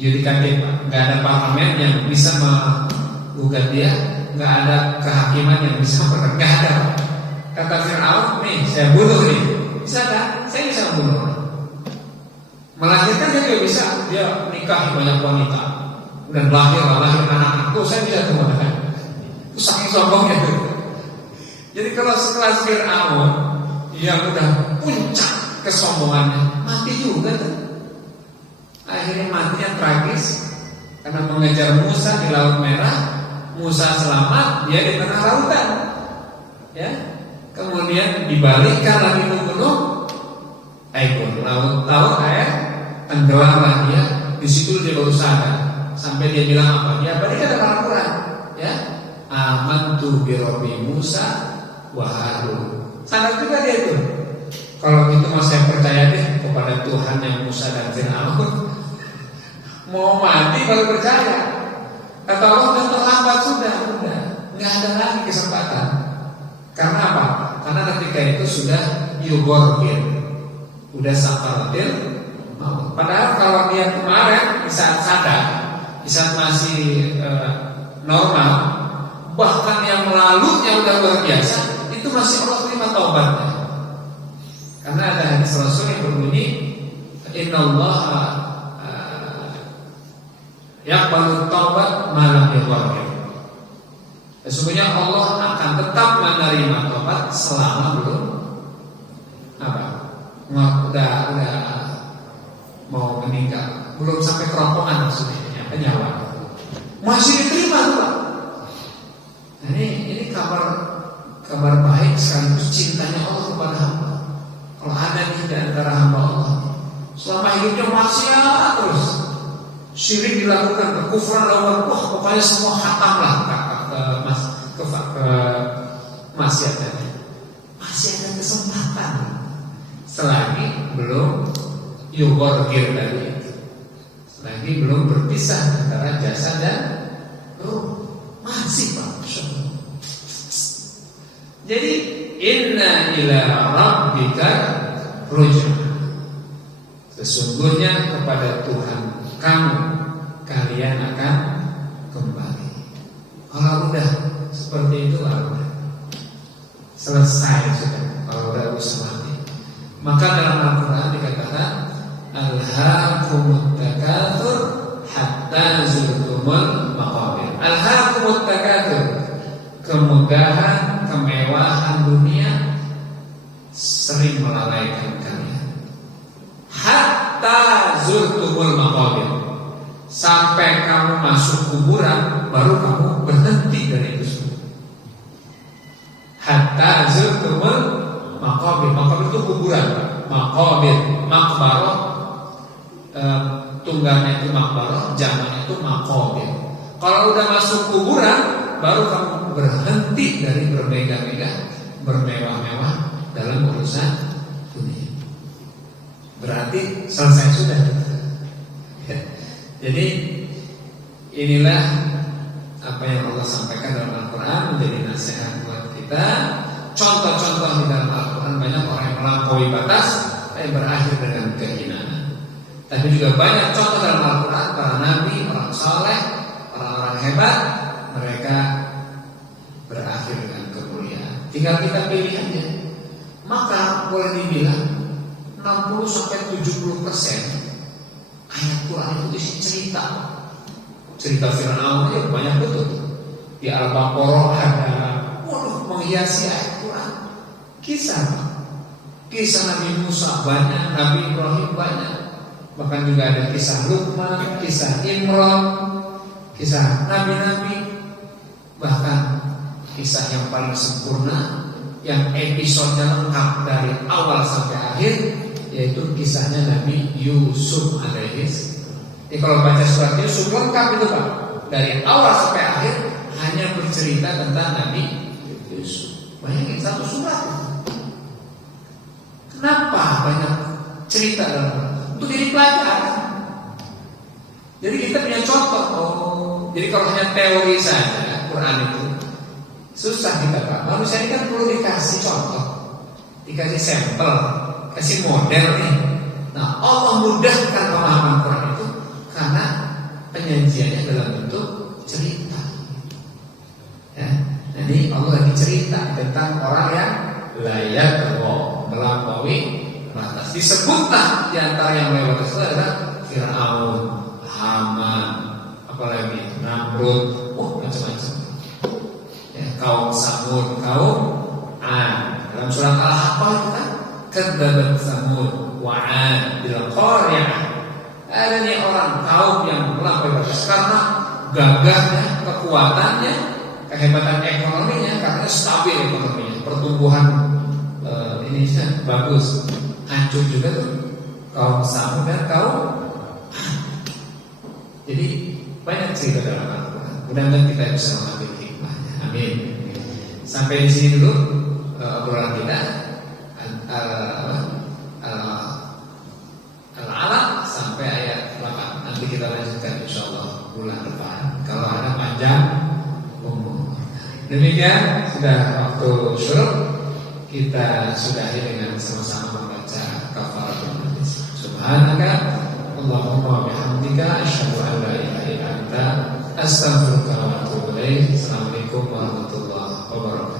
yudikatif, Pak. Nggak ada parlemen yang bisa menggugat dia, nggak ada kehakiman yang bisa nggak ada, Pak. Kata Firaun, nih saya bunuh nih, bisa kan? Saya bisa membunuh. Melahirkan dia juga bisa, dia nikah banyak wanita dan lahir anak-anak. Tuh saya bisa tuh, kan? Itu saking sombongnya tuh. Jadi kalau sekelas Firaun yang udah puncak kesombongannya, mati juga tuh. Akhirnya matinya tragis karena mengejar Musa di Laut Merah. Musa selamat, dia di tengah lautan. Ya, kemudian dibalikkan lagi ke gunung, laut air tenggelamlah dia. Di situ dia baru sadar. Sampai dia bilang apa? Dia balik dalam Al-Quran. Ya, amantu bi Rabbi Musa wa Harun. Sadar juga dia itu. Kalau gitu mas saya percaya deh kepada Tuhan yang Musa dan Firaun. Mau mati baru percaya. Kata Allah, dan terlambat sudah, nggak ada lagi kesempatan. Karena apa? Karena ketika itu sudah yugorgir, udah sakaratil maut. Padahal kalau dia kemarin di saat sadar, di saat masih normal, bahkan yang melalunya udah luar biasa, itu masih Allah terima taubatnya. Karena ada hadis Rasul yang berbunyi, Innallaha yaqbalu taubat malam yughargir. Sesungguhnya Allah akan tetap menerima taubat selama belum udah mau meninggal, belum sampai kerongkongan maksudnya nyawa. Masih diterima tuh, Pak. Nah, ini kabar baik sekaligus cintanya Allah kepada hamba. Kalau ada di antara hamba Allah selama hidupnya maksiat terus, syirik dilakukan, kekufuran lawan, wah pokoknya semua khatam lah ke maksiatnya. Masih ada kesempatan selagi belum yugorgir tadi, selagi belum berpisah antara jasad dan ruh, masih, Pak. Jadi inna ila rabbika ruj'a, sesungguhnya kepada Tuhan kalian akan kembali. Kalau udah seperti itu, udah selesai sudah. Kalau udah usaha mati, maka dalam Al-Quran dikatakan alhaakumut takatsur hatta zurtumul maqabir. Alhaakumut takatsur, kemudahan, kemewahan dunia sering melalaikan kalian. Hatta zurtumul maqabir, sampai kamu masuk kuburan baru kamu berhenti dari itu semua. Hatta zurtumul maqabir. Maqabir itu kuburan. Maqabir, makbarah, tunggalnya itu makbarah, jamaknya itu maqabir. Kalau udah masuk kuburan, baru kamu berhenti dari bermegah-megah, bermewah-mewah dalam urusan dunia. Berarti selesai sudah. Jadi inilah apa yang Allah sampaikan dalam Al-Quran menjadi nasihat buat kita. Contoh-contoh di dalam Al-Quran banyak orang yang melampaui batas yang berakhir dengan kehinaan. Tapi juga banyak contoh dalam Al-Quran para nabi, orang saleh, orang-orang hebat, mereka berakhir dengan kemuliaan. Tinggal kita pilih aja. Maka boleh dibilang 60-70% ayat Quran itu isi cerita. Cerita Fir'aun itu banyak betul. Di Al-Baqarah ada menghiasi ayat Quran. Kisah Nabi Musa banyak, Nabi Ibrahim banyak. Bahkan juga ada kisah Luqman, kisah Imran, kisah nabi-nabi. Bahkan kisah yang paling sempurna, yang episodenya lengkap dari awal sampai akhir, yaitu kisahnya Nabi Yusuf alaihissalam. Jadi kalau baca surat Yusuf lengkap itu Pak, dari awal sampai akhir hanya bercerita tentang Nabi Yusuf. Bayangin satu surat. Kenapa banyak cerita dalam untuk jadi pelajaran? Jadi kita punya contoh. Jadi kalau hanya teori saja Quran itu susah kita Pak. Manusia ini kan perlu dikasih contoh, dikasih sampel, kasih model nih. Nah, Allah mudahkan pemahaman Quran itu karena penyajiannya dalam bentuk cerita. Ya, jadi Allah lagi cerita tentang orang yang layak melampaui batas. Disebutlah di antara yang melewati itu adalah Fir'aun, Haman, apalagi Namrud, macam-macam. Ya, kaum Samud, kaum Ad. Dalam surah Al-Haqqah itu kan kadzabat Samud wa 'ad bil qaryah. Ada nih orang kaum yang melampaui batas karena gagahnya, kekuatannya, kehebatan ekonominya, karena stabil ekonominya, pertumbuhan ini bagus. Hancur juga tuh kaum Samud dan kaum Ad. Jadi banyak cerita dalam Al-Quran. Mudah-mudahan kita bisa mengambil hikmahnya. Amin. Sampai di sini dulu obrolan kita. Al-Alaq sampai ayat 8. Nanti kita lanjutkan insyaallah bulan depan. Kalau ada panjang umur. Demikian sudah waktu syuruk. Kita sudahi dengan sama-sama membaca kafaratul majlis. Subhanaka Allahumma bihamdika asyhadu an la ilaha illa anta astaghfiruka wa atubu ilaik. Assalamualaikum warahmatullahi wabarakatuh.